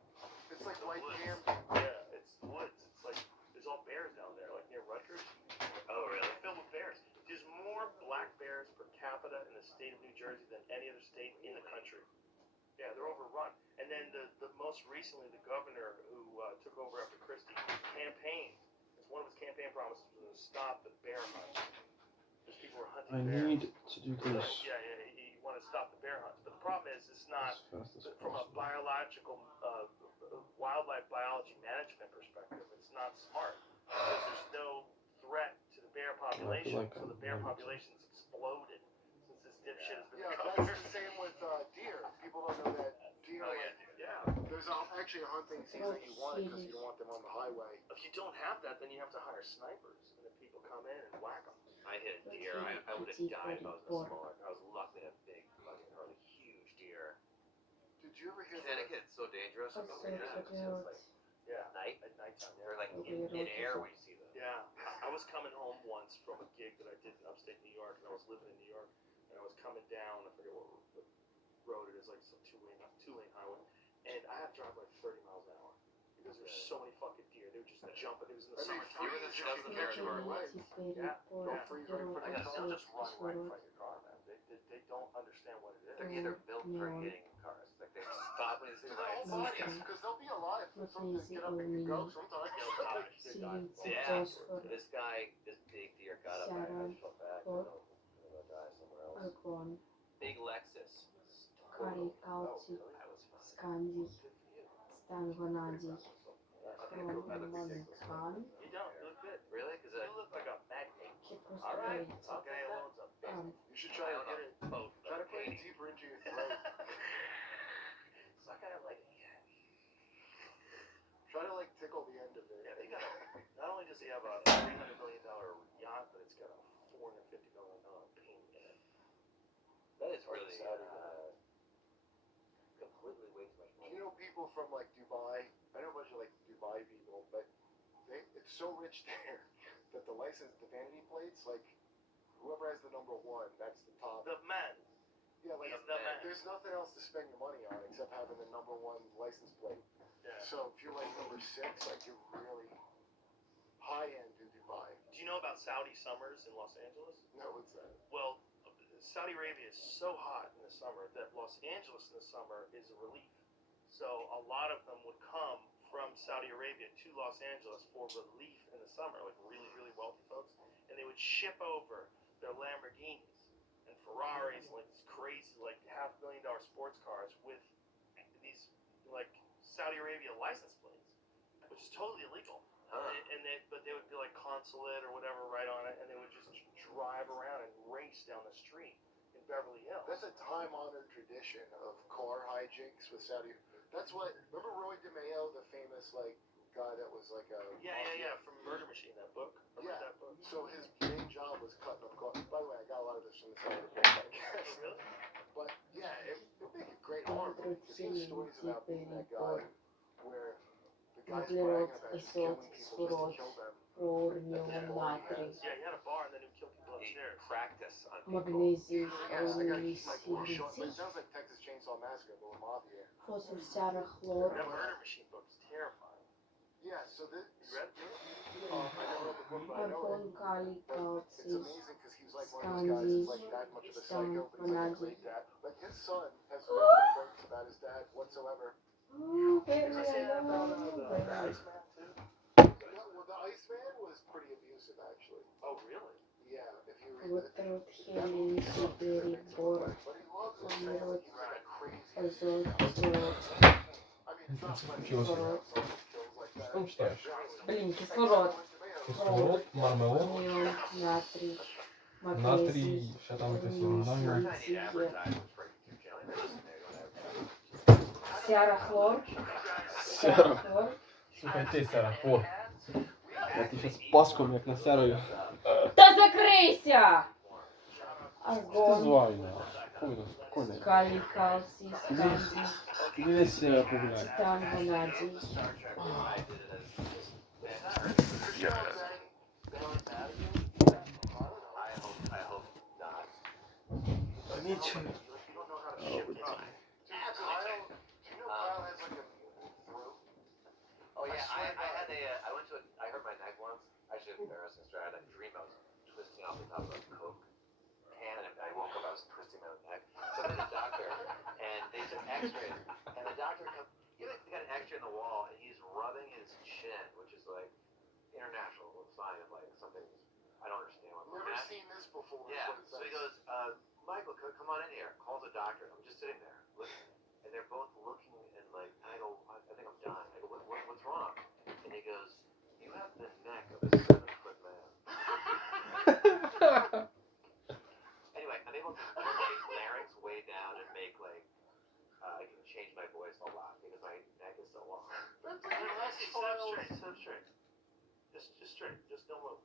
It's like White Camp. Yeah, it's woods. It's like there's all bears down there, like near Rutgers. Oh, really? Filled with bears. There's more black bears per capita in the state of New Jersey than any other state in the country. Yeah, they're overrun. And then the most recently, the governor who took over after Christie campaigned. It's one of his campaign promises was to stop the bear hunt. Because people were hunting I bears. need to do this. Yeah, he wanted to stop the bear hunts. But the problem is, it's not from a biological, wildlife biology management perspective. It's not smart because there's no threat to the bear population. like So the bear population's exploded since this dipshit has been Yeah, governor. that's the same with deer. People don't know that deer. Oh, Like, yeah. there's actually a hunting season that you want it because you don't want them on the highway. If you don't have that, then you have to hire snipers, and then people come in and whack them. I hit a deer. I would have died if I was in a smaller. I was lucky to have big, fucking, really huge deer. Did you ever hear Connecticut, it's so dangerous. Yeah, Night? at nighttime. They're like in air when you see them. Yeah, I was coming home once from a gig that I did in upstate New York, and I was living in New York, and I was coming down, I forget what road it is, like some two-lane highway, and I had to drive like 30 miles an hour, because there were so many fucking deer, they were just jumping, it was in the summer. You were the stuff in territory. They'll just run right in front of your car, man. They don't understand what it is. They're either built for hitting cars. Like they stop when they see lights. because they'll be alive for something to get up and go sometimes. Yeah. This guy, this big deer got up. I just felt bad. I'm gonna die somewhere else. Big Lexus. Kowalchuk, Scandi, Stan Vanadi, Roman Khan. You don't. You look good. Really? Because You look like a magnate. Che All right. prosperitate. Okay, owns a business. You should try to get it. Try to put it deeper into your throat. Suck at it like Try to like tickle the end of it. Yeah, they got not only does he have a $300 million yacht, but it's got a $450 million paint in it. that is really completely way too much money. You know people from like Dubai? I know a bunch of like Dubai people, but it's so rich there that the vanity plates, like whoever has the number 1, that's the top. The man. Yeah, like the man. there's nothing else to spend your money on except having the number 1 license plate. Yeah. So if you're like number 6, like you're really high end in Dubai. Do you know about Saudi summers in Los Angeles? No, what's that? Well, Saudi Arabia is so hot in the summer that Los Angeles in the summer is a relief. So a lot of them would come from Saudi Arabia to Los Angeles for relief in the summer, like really, really wealthy folks. And they would ship over their Lamborghinis and Ferraris, like these crazy, like $500,000 sports cars with these like Saudi Arabia license plates. which is totally illegal. Huh. But they would be like consulate or whatever right on it, and they would just drive around and race down the street in Beverly Hills. That's a time-honored tradition of car hijinks with Saudi. That's what. Remember Roy DeMeo, the famous guy that was like a. Yeah, from Murder Machine, that book. I read that book. So his main job was cutting up cars. By the way, I got a lot of this from the Saudi book, I guess. Really? But yeah, it make a great horror movie because he has stories about being that guy where the guy's bragging about just killing people just to kill them. Yeah, he had a bar and then he would kill people He upstairs. practice on people. Magnezii, Yes, I gotta keep my door shut. But it silnici, sounds like Texas Chainsaw Massacre, but with mafia. fosfor, seara, hlor, That Murder Machine book is terrifying. Yeah, so this. You read it? I never read the book, but I know argon, it. kali, But it's kalcis, amazing because he's like one of those guys that's like that much of a psycho, but he's like a great dad. Like his son has no complaints about his dad whatsoever. Did I say that about the Iceman too? Well, the Iceman was pretty abusive, actually. Oh, really? Yeah, if you read it. Вотрот, хелин, сибири, бор, But he loves his помирот, family. He's like a crazy. азот, азот. I mean, it's not funny. Чего себе? Кислород. Kills like Что that. там читаешь? Блин, кислород, Кислород, мармелад, нион, натрий, натрий, магнезий, сейчас там это все номер. магнезий, Advertisements for YouTube channel. They listen to it, сяра, хлор, Сяра. хлор. Слухай, ти, Сара, о. Я ти щас паском, як на Сярою. Та закрийся! Ти Аргон, звайна. Спокойно. калий, калций, скандий, Іди десь погуляй. титан, ванадий. I hope not. Me too. Kyle has like a throat. Oh yeah, I went to I hurt my neck once. Actually, embarrassing story. I had a dream I was twisting off the top of a Coke can, and I woke up, I was twisting my neck. So I went to the doctor, and they took X-rays, and the doctor comes, they got an X-ray in the wall, and he's rubbing his chin, which is like international sign of like something I don't understand. Never seen this before. Yeah. So he goes, Michael, come on in here. Calls the doctor. I'm just sitting there, listening, and they're both looking and like, I go, I think I'm done. I go, what's wrong? And he goes, you have the neck of a 7-foot man. Anyway, I'm able to make larynx way down and make like, I can change my voice a lot because my neck is so long. Sit up straight. Just straight. Just don't move.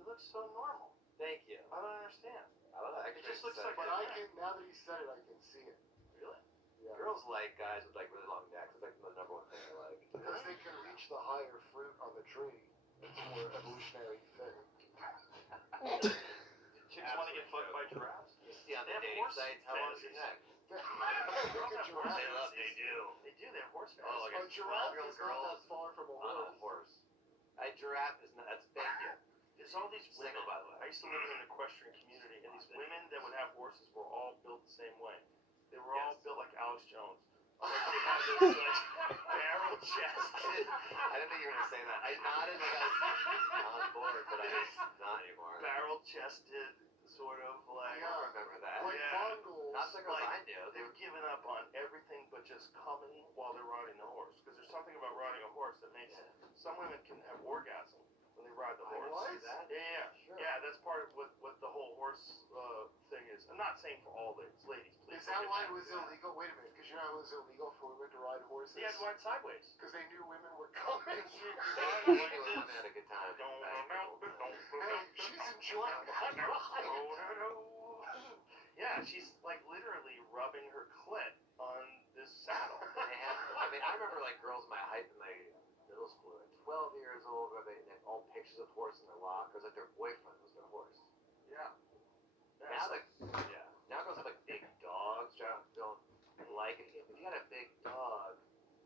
It looks so normal. Thank you. I don't understand. I love that. It just looks like But I can, now that he said it, I can see it. Really? Yeah. Girls like guys with like really long necks. It's like the number one thing they like. Because they can reach the higher fruit on the tree. It's more evolutionary thing. Chicks want to get fucked by giraffes. You see on They the have dating horse sites, how long is your neck? Girls have horse They love, they fantasies. do. They do. They have horse Oh, fantasies. look A at giraffe 12-year-old is not that girls far from a on a horse. horse. A giraffe is not, that's thank you. There's all these women. Single, by the way. I used to live in an equestrian community, and these women that would have horses were all built the same way. They were all built like Alex Jones. Like they had this like barrel chested. I didn't think you were gonna say that. I nodded like I was on board, but I was not anymore. Barrel chested, sort of like. I don't remember that. Like Yeah. Mongols. Not the girls I Like, knew. they've given up on everything but just coming while they're riding the horse. Because there's something about riding a horse that makes some women can have orgasm when they ride the I horse. can see that. Yeah, Sure. yeah, that's part of what the whole horse thing is. I'm not saying for all ladies, please. Is that don't why get it was mad. illegal? Wait a minute, because you know it was illegal for women to ride horses? They had to ride sideways. Because they knew women were coming. Women had a good time. Hey, she's enjoying that ride. Yeah, she's like literally rubbing her clit on this saddle. And they had, I mean, I remember like girls my height in my middle school, like 12 years old, where they had all pictures of horse in their lockers, like their boyfriend was their horse. Yeah. Now, like, now girls have like big dogs. Don't like it. If you got a big dog,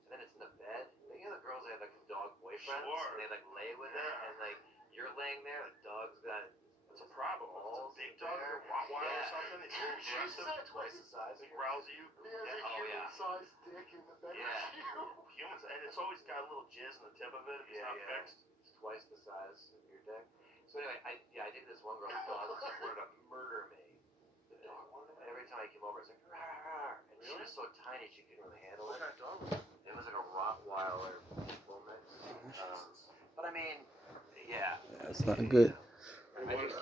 and then it's in the bed, you know the girls that have like dog boyfriends, Sure. and they like lay with it, and like you're laying there, the dog's got. It's a problem. Balls It's a big dog or a Rottweiler or something. It's a little aggressive. Twice the size. It growls at you. He has a human-sized dick in the bed Yeah. with you. Humans, and it's always got a little jizz in the tip of it if it's not fixed. It's twice the size of your dick. So anyway, I dated this one girl. The dog wanted to murder me. The dog wanted to. Every time I came over, it's like, rawr, rawr. And she was so tiny she couldn't really handle it. What kind of dog was it? It was like a Rottweiler bull mix. That's not good. I just,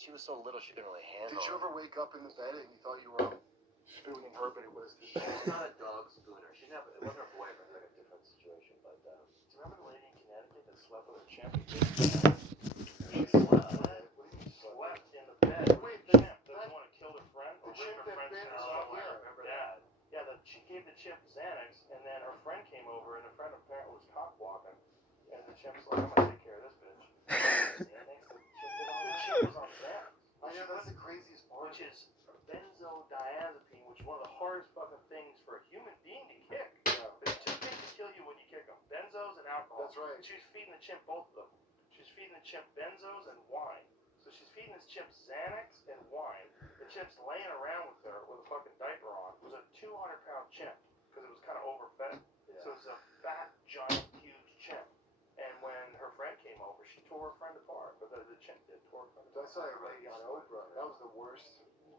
she was so little she couldn't really handle Did you it. ever wake up in the bed and you thought you were spooning her, but it was the She's not a dog spooner. She never. It wasn't her boyfriend. It was like a different situation. But Do you remember the lady in Connecticut that slept with her chimp? She slept in the bed with the chimp. The one that killed her friend or ripped her friend's face off. I remember that. Yeah, she gave the chimp Xanax, and then her friend came over, and the friend apparently was cock blocking, and the chimp's like, I'm gonna take care of this bitch. Xanax. The chimp was on Xanax. I know, that's the craziest part. Which is benzodiazepine, which is one of the hardest fucking things for a human being to kick. Yeah. There's two things that kill you when you kick them: benzos and alcohol. That's right. And she was feeding the chimp both of them. She was feeding the chimp benzos and wine. So she's feeding this chimp Xanax and wine. The chimp's laying around with her with a fucking diaper on. It was a 200-pound chimp because it was kind of overfed. Yeah. So it was a fat, giant, huge chimp. And when her friend came over, she tore her friend apart. But the chimp did tore her friend apart. That's how I read on Oprah. That was the worst.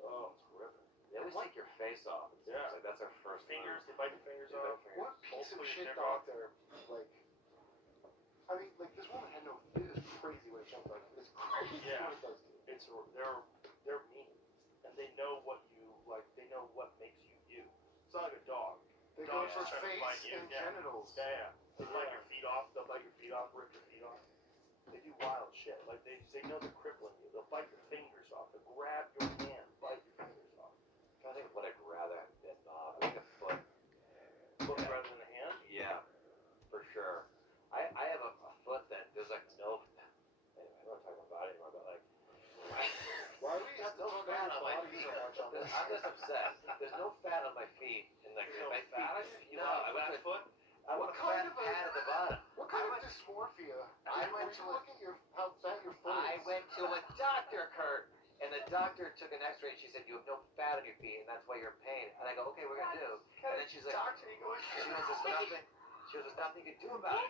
Oh, it's horrific. They always take your face off. It seems Yeah. like that's our first Fingers, move. they bite your fingers off. What piece of Hopefully shit they're off. doctor, like, I mean, like, this woman had no, it is crazy what it jumped like. It's crazy Yeah. what it does to you. It's they're mean, and they know what you like. They know what makes you you. It's not like a dog. They go Dogs for just try to bite face you. and Yeah. genitals. Yeah. They bite your feet off. They'll bite your feet off. Rip your feet off. They do wild shit. Like they know they're crippling you. They'll bite your fingers off. They'll grab your hand, bite your fingers off. I think what I'd rather have bitten off, like a foot. Foot rather than a hand. Yeah, for sure. I have a foot that there's like no. Anyway, I'm not talking about it anymore, but like. Why are we There's still no talking fat about on my bodies feet. so much on this? I'm just obsessed. There's no fat on my feet, and like There's no my fat on feet. your feet? No, I went to. foot. I want a fat pad at the bottom. What kind of dysmorphia? I went Were to you looking at how fat your foot I is? went to a doctor, Kurt, and the doctor took an X-ray, and she said you have no fat on your feet, and that's why you're in pain. And I go, okay, we're gonna do. And then she's like, Doctor, you go, she goes, there's nothing. She goes, there's nothing you can do about it.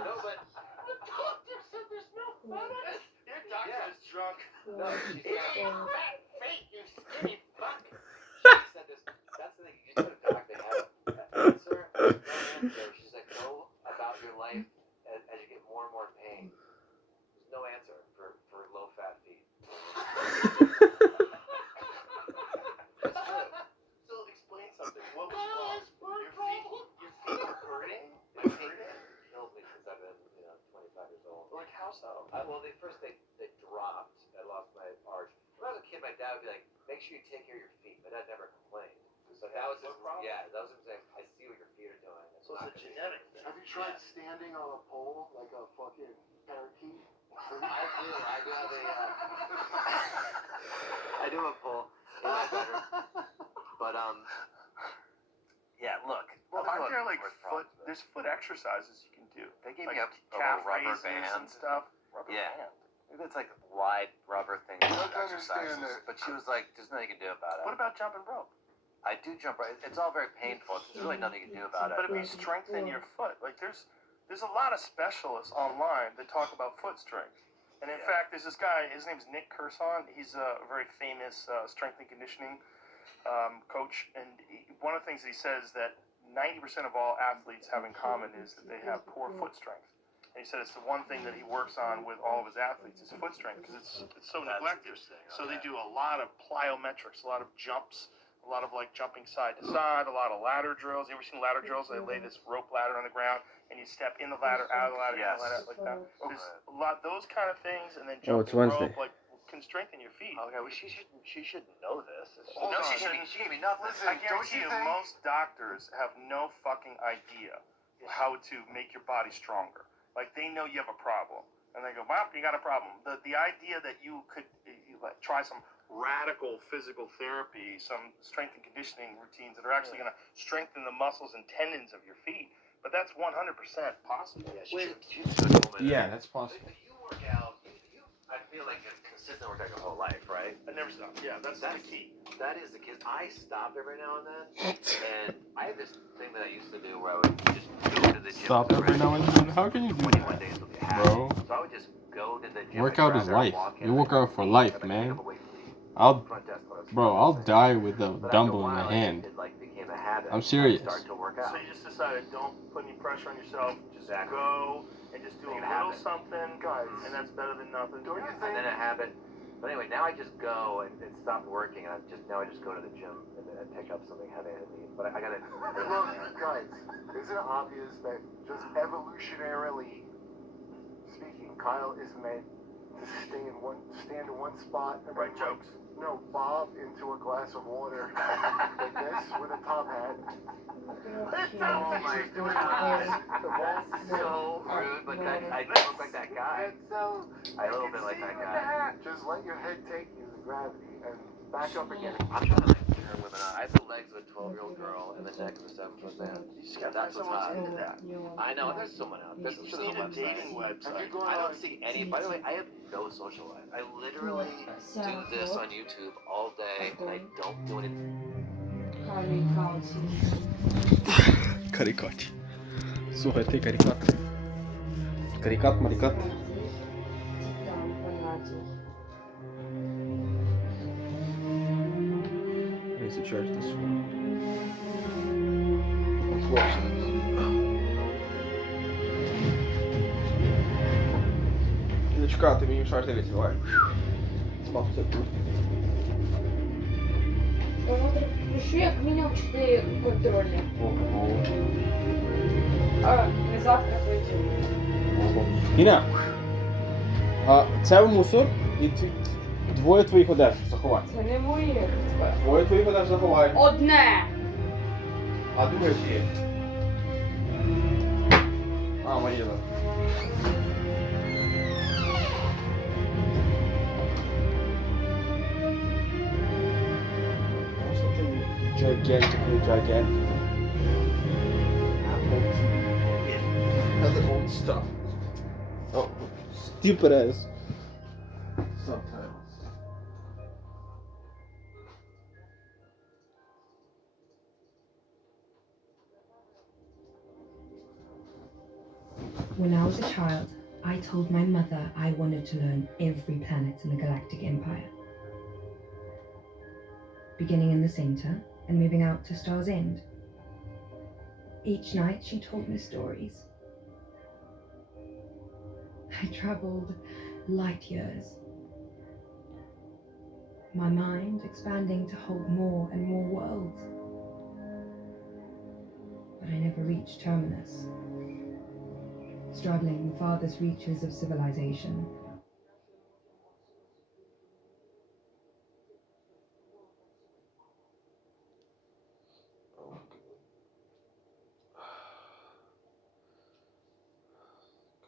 No, but The doctor said there's no fat on it. Your doctor Yeah. is drunk. no, she said. Fat fake, you skinny fuck. She said this. That's the thing. You just go to doctor, they have an answer. There's no answer. She's like, go about your life as you get more and more pain. There's no answer for low fat feet. That's true. So explain something. What was wrong? Your feet were hurting? My feet killed me since I've been 25 years old. Like how so? Well, they dropped. I lost my arch. When I was a kid, my dad would be like, make sure you take care of your feet. My dad never complained. So that was his problem? yeah, that was him saying, I see what your feet are doing. So it's a genetic thing. Have you tried standing on a pole like a fucking parakeet? I do have a I do have a pull in my bedroom. But yeah, look. Aren't there like Worst foot? problems, There's foot exercises you can do. They gave Like me a calf little rubber raises band and stuff. Rubber Yeah. band. Maybe it's like wide rubber thing You have to exercises. understand that- But she was like, there's nothing you can do about it. What about jumping rope? I do jump right. It's all very painful. There's really nothing you can do about it. But if you strengthen your foot, like there's a lot of specialists online that talk about foot strength. And in Yeah. fact, there's this guy. His name's Nick Curson. He's a very famous strength and conditioning coach. And one of the things that he says that 90% of all athletes have in common is that they have poor foot strength. And he said it's the one thing that he works on with all of his athletes is foot strength because it's so That's neglected. interesting. So they do a lot of plyometrics, a lot of jumps, a lot of like jumping side to side, a lot of ladder drills. You ever seen ladder drills? They lay this rope ladder on the ground and you step in the ladder, out of the ladder, in the ladder, like that. There's a lot those kind of things, and then Oh, it's jumping Wednesday. rope like can strengthen your feet. Okay, well, she should know this. Hold no, on. she gave me nothing. Listen, I guarantee you, don't you think- most doctors have no fucking idea how to make your body stronger. Like they know you have a problem, and they go, "Well, you got a problem." The idea that you could like, try some radical physical therapy, some strength and conditioning routines that are actually going to strengthen the muscles and tendons of your feet, but that's 100% possible. Yeah, she's a good woman. Yeah, that's possible. But you work out. I feel like a consistent workout your whole life, right? I never stop. Yeah, that's the key. That is the key. I stop every now and then, and I have this thing that I used to do where I would just go to the gym. Stop every now and then. How can you do 21 that, days will be half. bro? So I would just go to the gym. Workout is life. You work out for life, man. I'll, front desk when I was bro, front I'll desk. die with a But after a dumbbell in while, my hand. It like became a habit. I'm serious. I started to work out. So you just decided, don't put any pressure on yourself. Just Exactly. go and just do a Make it little happen. something, Guys, and that's better than nothing. don't you And think? then a habit. But anyway, now I just go and it stopped working, and I just go to the gym and pick up something heavy. But I gotta. Look, guys, isn't it obvious that just evolutionarily speaking, Kyle is meant to stand in one spot and Write then, jokes. No, bob into a glass of water like this with a top hat. Oh my god. That's so rude, but I don't look like that guy. And so, I a little bit like that guy. just let your head take you to gravity and back up again. I'm trying to like turn women on. I have the legs of a 12-year-old girl and the neck of a 7-foot man. You just gotta That's find what's someone hot. into that. I know, there's someone out there. You I'm just sure need a there's a dating website. And website. you're going I on. don't see any. By the way, I have no social life. I literally do this on YouTube all day, and I don't do anything. Карикат. Слухайте, карикат. Карикат, марикат. I need to charge this phone. Не чекати, мені шар дивиться, давай. Смак це тут. Пиши, як мінімум 4 контрольні. Ого. А не завтра прийти. Іна, а це в мусор і двоє твоїх одеж заховай. Це не моє. Двоє твоїх одеж заховай. Одне! А друге чи є? А, моє, да. Gigantically gigantic. Has its own stuff. Oh, stupid ass subtitles. When I was a child, I told my mother I wanted to learn every planet in the Galactic Empire. Beginning in the center and moving out to Star's End. Each night she told me stories. I traveled light years, my mind expanding to hold more and more worlds. But I never reached terminus, straddling the farthest reaches of civilization.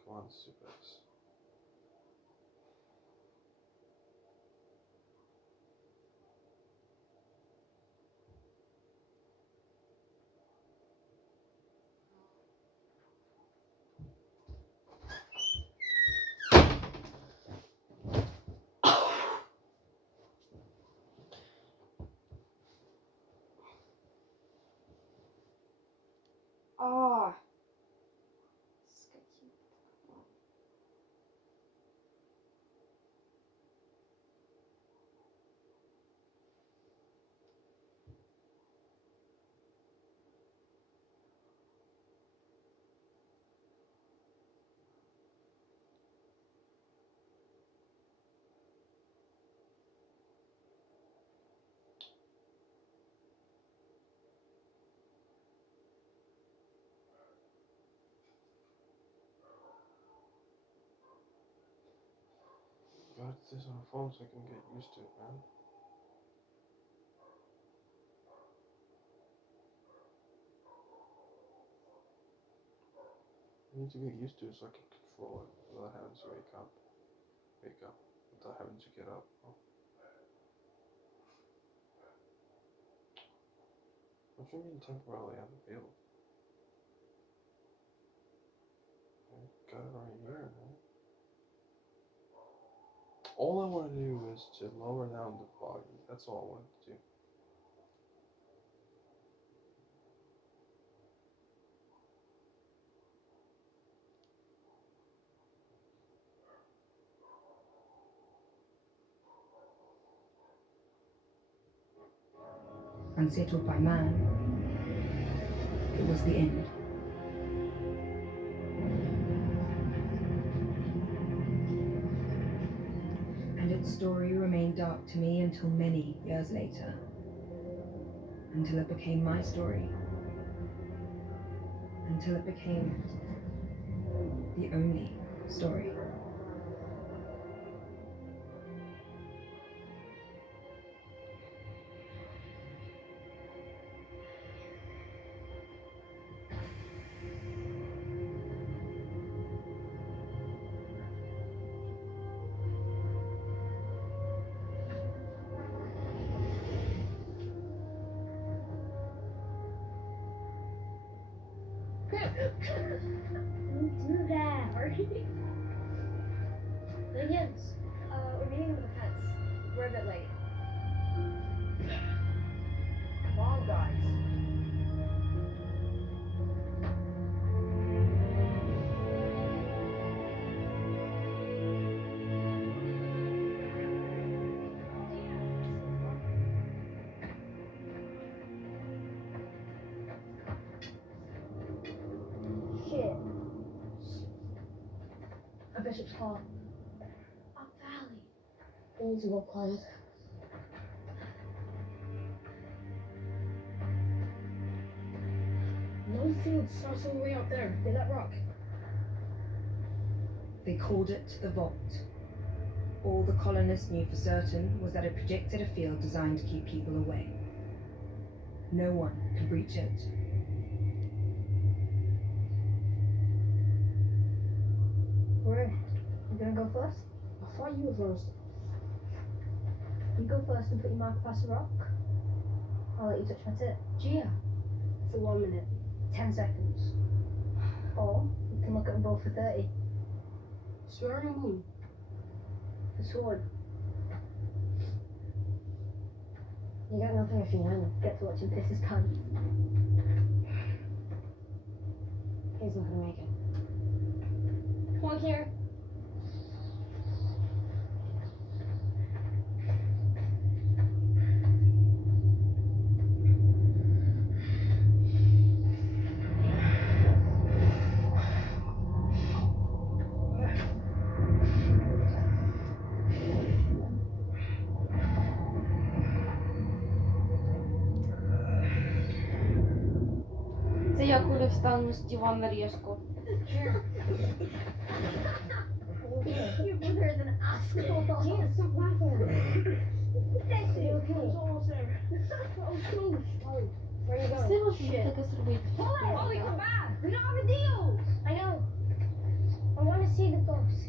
Come on, Subex. А. Got this on a phone so I can get used to it, man. I need to get used to it so I can control it without having to wake up, without having to get up. What do you mean temporarily unavailable? I got it right here, man. All I want to do is to lower down the volume. That's all I wanted to do. unsettled by man, it was the end. And its story remained dark to me until many years later, until it became my story, until it became the only story. Don't do that. Minions, we're meeting over the fence. We're a bit late. Come on, guys. Shit. A bishop's call. Up valley. We need to go quiet. No field starts all the way out there. Near that rock. They called it the vault. All the colonists knew for certain was that it projected a field designed to keep people away. No one could reach it. Where? You gonna go first? I thought you were first. You go first and put your mark across the rock. I'll let you touch my tip. Gia. For 1 minute. 10 seconds. Or you can look at them both for 30. Swear on who? The sword. You got nothing if you know. Get to watch him piss his pants. He's not gonna make it. Come on, Kira. Це я коли встану з дивана різко. Your brother is an asshole. Yeah, stop laughing. That's it. Okay. It's almost there. Oh, smooth. Holly, where are you going? Все можна таке зробити. Holly, come back. We don't have a deal. I know. I want to see the ghost.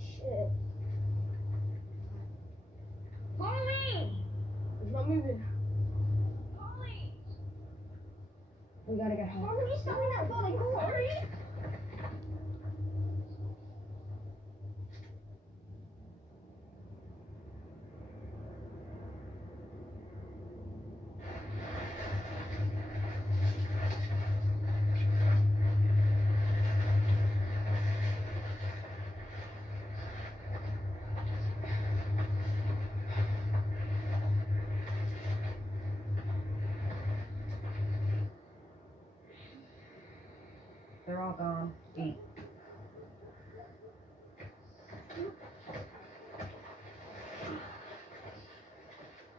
Shit. Holly! He's not moving. Holly! We gotta get home. Holly, stop that Holly! Hurry! They're all gone. Eat.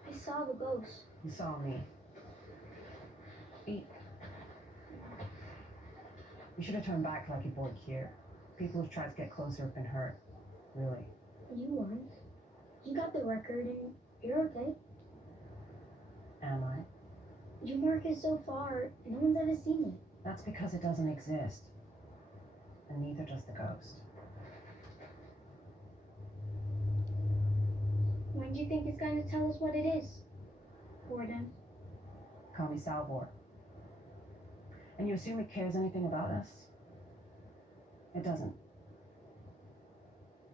I saw the ghost. You saw me. Eat. You should have turned back like you bored here. People who've tried to get closer have been hurt. Really. You won. You got the record and you're okay. Am I? Your mark is so far, no one's ever seen it. That's because it doesn't exist. And neither does the ghost. When do you think he's going to tell us what it is? Gordon. call me Salvor. And you assume it cares anything about us? It doesn't.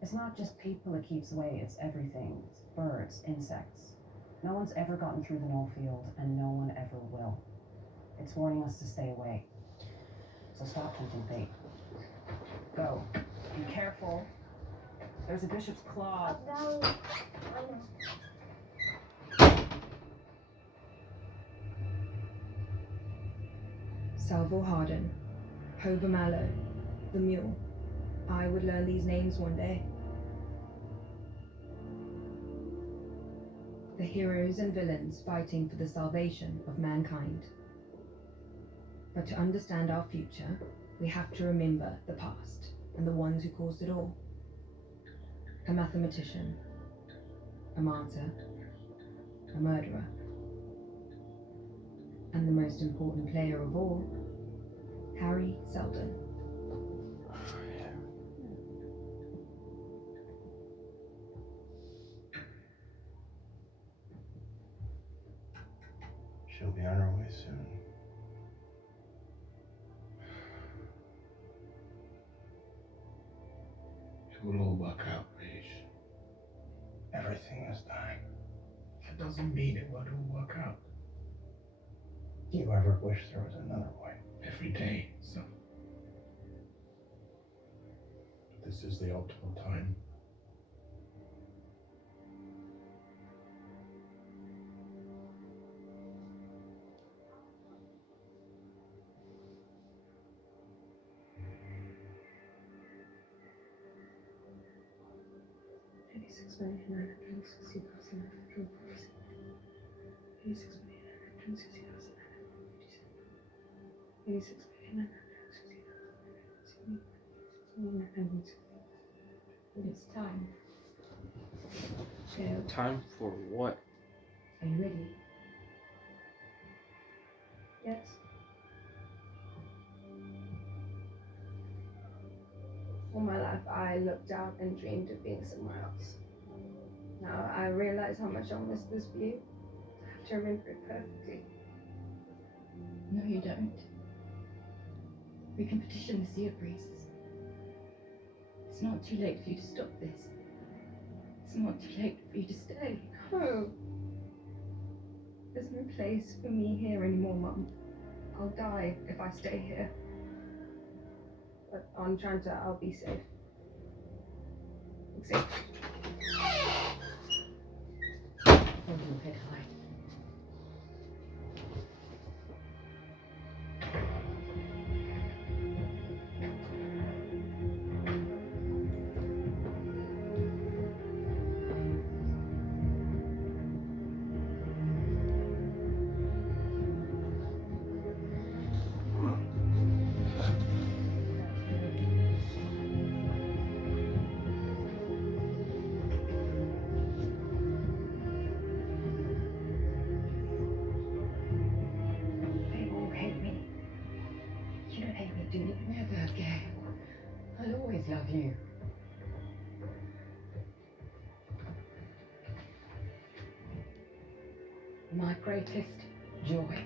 It's not just people it keeps away, it's everything. It's birds, insects. No one's ever gotten through the null field, and no one ever will. It's warning us to stay away. So stop tempting fate. Go. Be careful. There's a bishop's claw. Salvo Hardin, Hover Mallow, the Mule. I would learn these names one day. The heroes and villains fighting for the salvation of mankind. But to understand our future, we have to remember the past and the ones who caused it all. A mathematician, a martyr, a murderer, and the most important player of all, Harry Seldon. She'll be on her way soon. It will all work out, Paige. Everything has time. That doesn't mean it won't all work out. Do you ever wish there was another way? Every day, so. This is the optimal time. It's time. Time for what? Are you ready? Yes. All my life, I looked out and dreamed of being somewhere else. Now I realize how much I'll miss this view. I have to remember it perfectly. No, you don't. We can petition the Sea of Priests. It's not too late for you to stop this. It's not too late for you to stay. No. There's no place for me here anymore, Mum. I'll die if I stay here. But on Tranta, I'll be safe. Except... Hold your head high. They all hate me. You don't hate me, do you? Never again. I'll always love you. My greatest joy.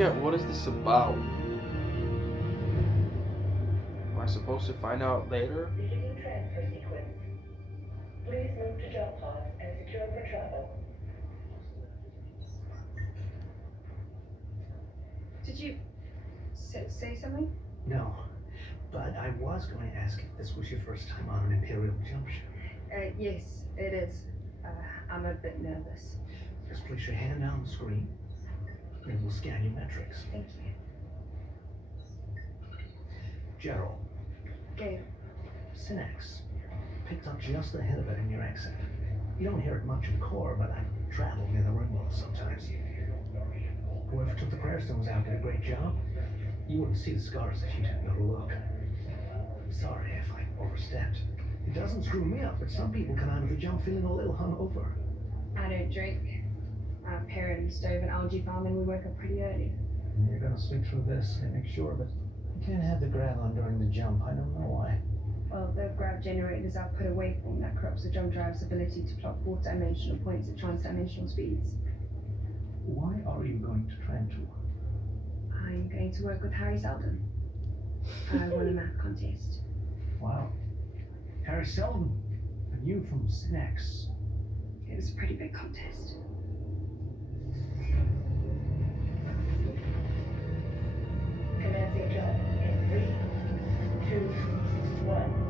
get what is this about. Am I supposed to find out later? Beginning transfer sequence. Please move to jump pods and secure for travel. Did you say something? No, but I was going to ask if this was your first time on an Imperial jump ship. Yes, it is. I'm a bit nervous. Just place your hand down the screen, and we'll scan your metrics. Thank you. Gerald. Gale. Synex. Picked up just a hint of it in your accent. You don't hear it much in core, but I travel near the rim wells sometimes. Whoever took the prayer stones out did a great job. You wouldn't see the scars if you didn't know to look. Sorry if I overstepped. It doesn't screw me up, but some people come out of the jump feeling a little hungover. I don't drink. Our parents stove an algae farm and we woke up pretty early. You're gonna sleep through this and make sure, but you can't have the grav on during the jump. I don't know why. Well, the grav generators output a waveform that corrupts the jump drive's ability to plot fourth-dimensional points at trans-dimensional speeds. Why are you going to Trantor? I'm going to work with Harry Seldon. I won a math contest. Wow. Harry Seldon, and you from Synex. It was a pretty big contest. Commencing jump in 3, 2, 1.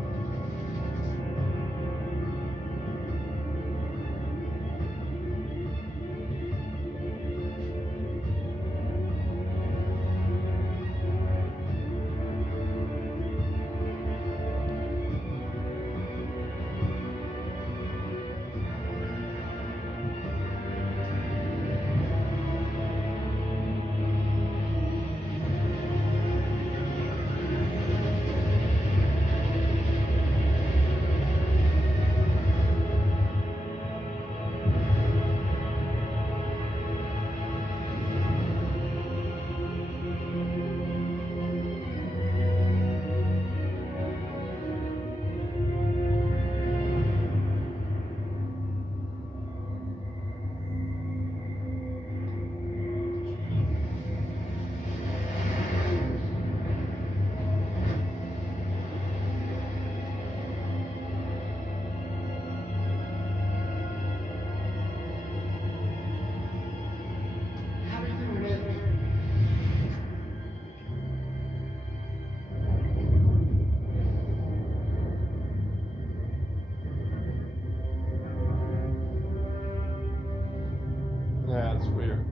Yeah, it's weird.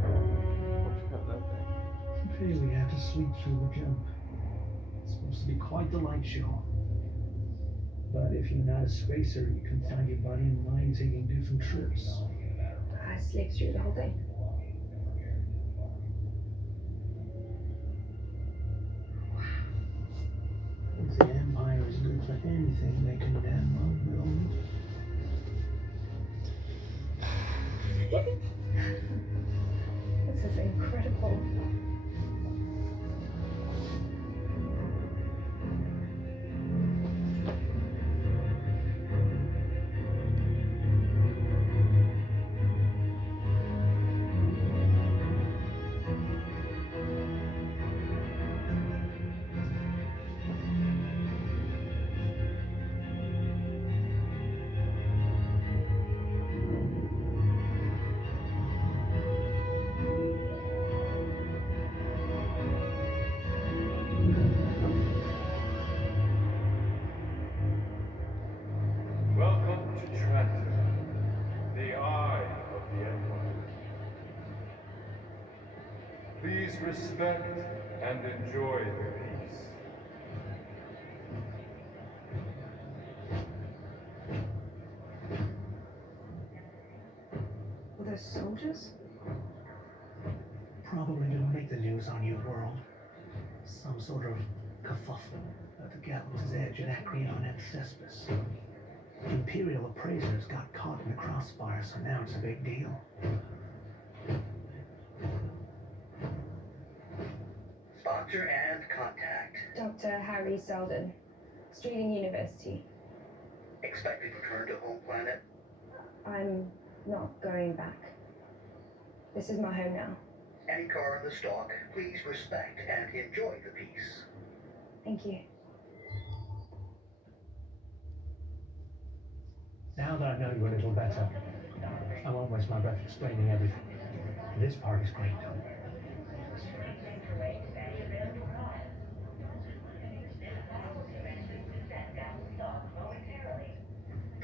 Don't you have that thing? You really have to sleep through the jump. It's supposed to be quite the light show. But if you're not a spacer, you can find your body and mind taking different trips. I slept through the whole thing. If the Empire is good for anything, they can damn well build. This is incredible. Welcome to Trantor, the eye of the Empire. Please respect and enjoy the peace. Were those soldiers? Probably didn't make the news on your world. Some sort of kerfuffle at the Galaxy's edge at Acreon and Thespis. Imperial appraisers got caught in the crossfire, so now it's a big deal. Sponsor and contact. Dr. Harry Seldon, Streeting University. Expected return to home planet. I'm not going back. This is my home now. Any car in the stock, please respect and enjoy the piece. Thank you. Now that I know you a little better, I won't waste my breath explaining everything. This part is great.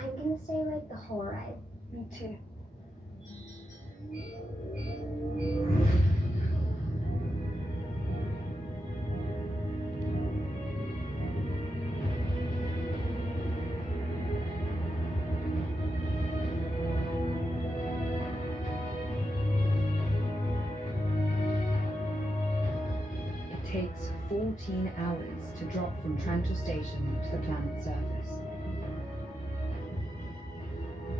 I'm gonna stay awake the whole ride. Me too. It takes 14 hours to drop from Trantor Station to the planet's surface.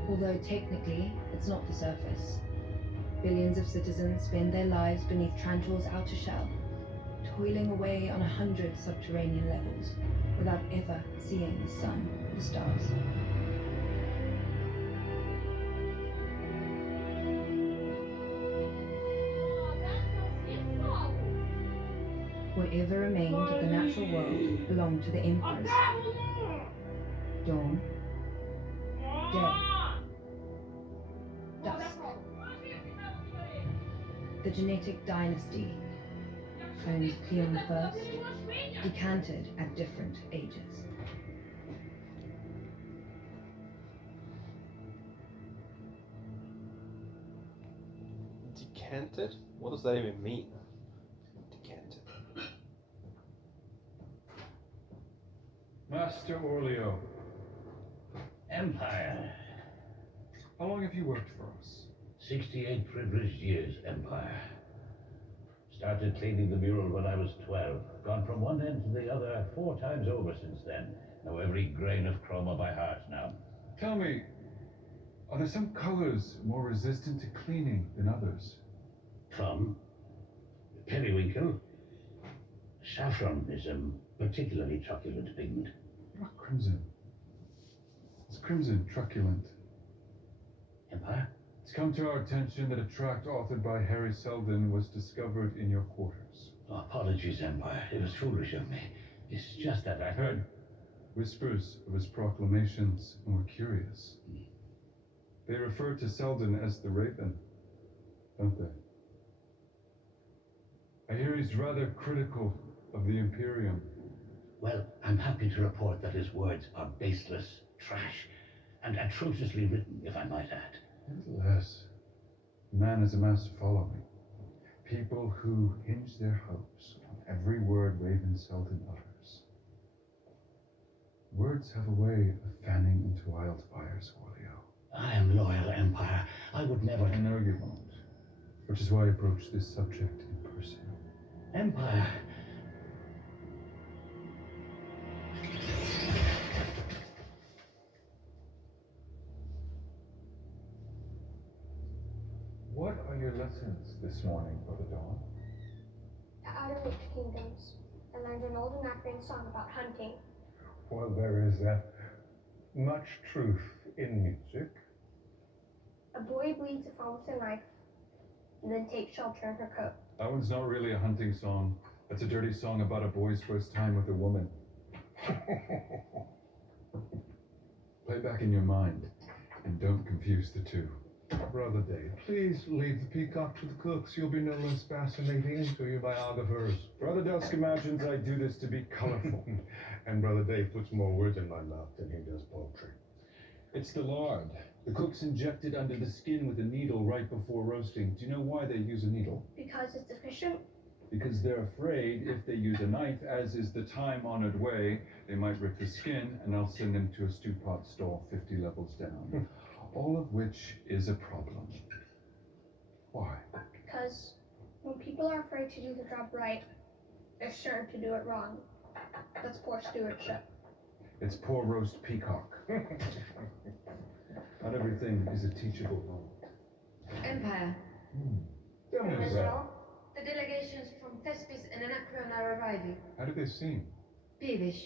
Although technically, it's not the surface. Billions of citizens spend their lives beneath Trantor's outer shell, toiling away on 100 subterranean levels, without ever seeing the sun or the stars. Whatever remained of the natural world belonged to the emperors. Dawn, day, dusk. The genetic dynasty, clones Cleon I, decanted at different ages. Decanted? What does that even mean? Decanted. Master Orleo, Empire. how long have you worked for us? 68 privileged years, Empire. Started cleaning the mural when I was 12. Gone from one end to the other 4 times over since then. Know every grain of chroma by heart now. Tell me, are there some colors more resistant to cleaning than others? Plum, periwinkle, saffron is a particularly truculent pigment. What about crimson? Is crimson truculent? Empire? It's come to our attention that a tract authored by Harry Seldon was discovered in your quarters. Oh, apologies, Empire. It was foolish of me. It's just that I heard whispers of his proclamations and were curious. They refer to Seldon as the Raven, don't they? I hear he's rather critical of the Imperium. Well, I'm happy to report that his words are baseless trash and atrociously written, if I might add. Nevertheless, man has amassed a following. People who hinge their hopes on every word Raven Seldon utters. Words have a way of fanning into wildfires, Orleo. I am loyal, Empire. I would never... I know you won't. Which is why I approach this subject in person. Empire. What are your lessons this morning, Brother Dawn? The Outer Reach Kingdoms. I learned an old Anacrean song about hunting. Well, there is much truth in music. A boy bleeds a fawn with a knife, and then takes shelter in her coat. That one's not really a hunting song. That's a dirty song about a boy's first time with a woman. Play back in your mind, and don't confuse the two. Brother Dave, please leave the peacock to the cooks. You'll be no less fascinating to your biographers. Brother Dusk imagines I do this to be colorful. And Brother Dave puts more words in my mouth than he does poetry. It's the lard. The cooks inject it under the skin with a needle right before roasting. Do you know why they use a needle? Because it's efficient. Because they're afraid if they use a knife, as is the time-honored way, they might rip the skin and I'll send them to a stew pot stall 50 levels down. All of which is a problem. Why? Because when people are afraid to do the job right, they're sure to do it wrong. That's poor stewardship. It's poor roast peacock. Not everything is a teachable moment. Empire. Tell me As about well, The delegations from Thespis and Anacreon are arriving. How do they seem? Peevish.